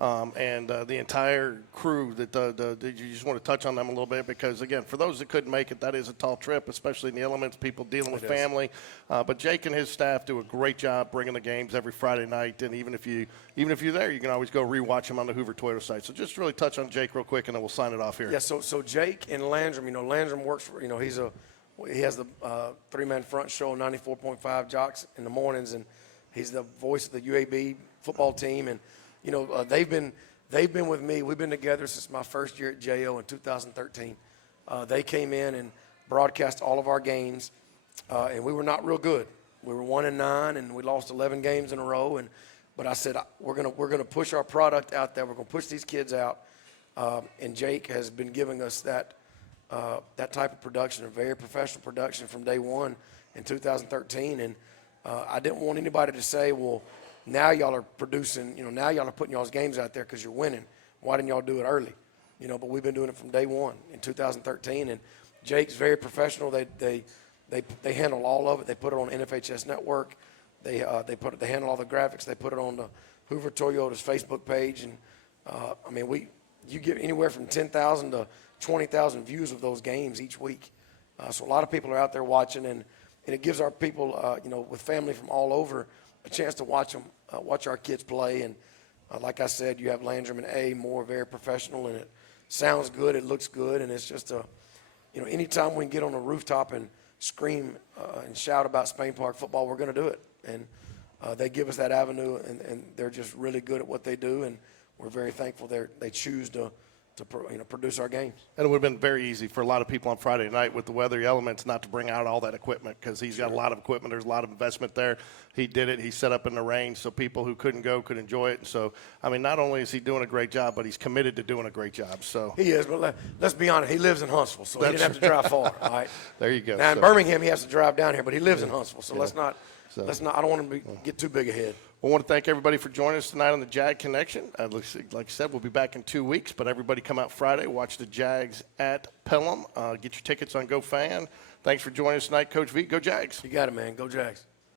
and the entire crew. You just want to touch on them a little bit because, again, for those that couldn't make it, that is a tall trip, especially in the elements, people dealing with family. But Jake and his staff do a great job bringing the games every Friday night. And even if you're there, you can always go rewatch them on the Hoover Toyota site. So just really touch on Jake real quick, and then we'll sign it off here. Yeah, so Jake and Landrum, Landrum works for, he has the 3-man front show, 94.5 Jocks in the mornings, and he's the voice of the UAB football team, and they've been with me. We've been together since my first year at JO in 2013. They came in and broadcast all of our games, and we were not real good. We were 1-9, and we lost 11 games in a row. But I said we're gonna push our product out there. We're gonna push these kids out, and Jake has been giving us that type of production, a very professional production from day one in 2013, and I didn't want anybody to say, well, now y'all are producing, now y'all are putting y'all's games out there because you're winning. Why didn't y'all do it early? But we've been doing it from day one in 2013, and Jake's very professional. They handle all of it. They put it on NFHS Network. They handle all the graphics. They put it on the Hoover Toyota's Facebook page, and you get anywhere from 10,000 to 20,000 views of those games each week. So a lot of people are out there watching, and it gives our people, with family from all over, a chance to watch our kids play. And Like I said, you have Landrum and A, Moore, very professional, and it sounds good, it looks good, and it's just anytime we can get on a rooftop and scream and shout about Spain Park football, we're going to do it. And they give us that avenue, and they're just really good at what they do, and we're very thankful they choose to produce our games. And it would have been very easy for a lot of people on Friday night with the weather elements not to bring out all that equipment because he's got a lot of equipment. There's a lot of investment there. He did it. He set up in the rain so people who couldn't go could enjoy it. And so, I mean, not only is he doing a great job, but he's committed to doing a great job. So he is, but let's be honest. He lives in Huntsville, so he didn't have to drive far. All right. There you go. Now in Birmingham, he has to drive down here, but he lives in Huntsville, so let's not. I don't want him to get too big ahead. I want to thank everybody for joining us tonight on the Jag Connection. Like I said, we'll be back in 2 weeks, but everybody come out Friday, watch the Jags at Pelham. Get your tickets on GoFan. Thanks for joining us tonight, Coach V. Go Jags. You got it, man. Go Jags.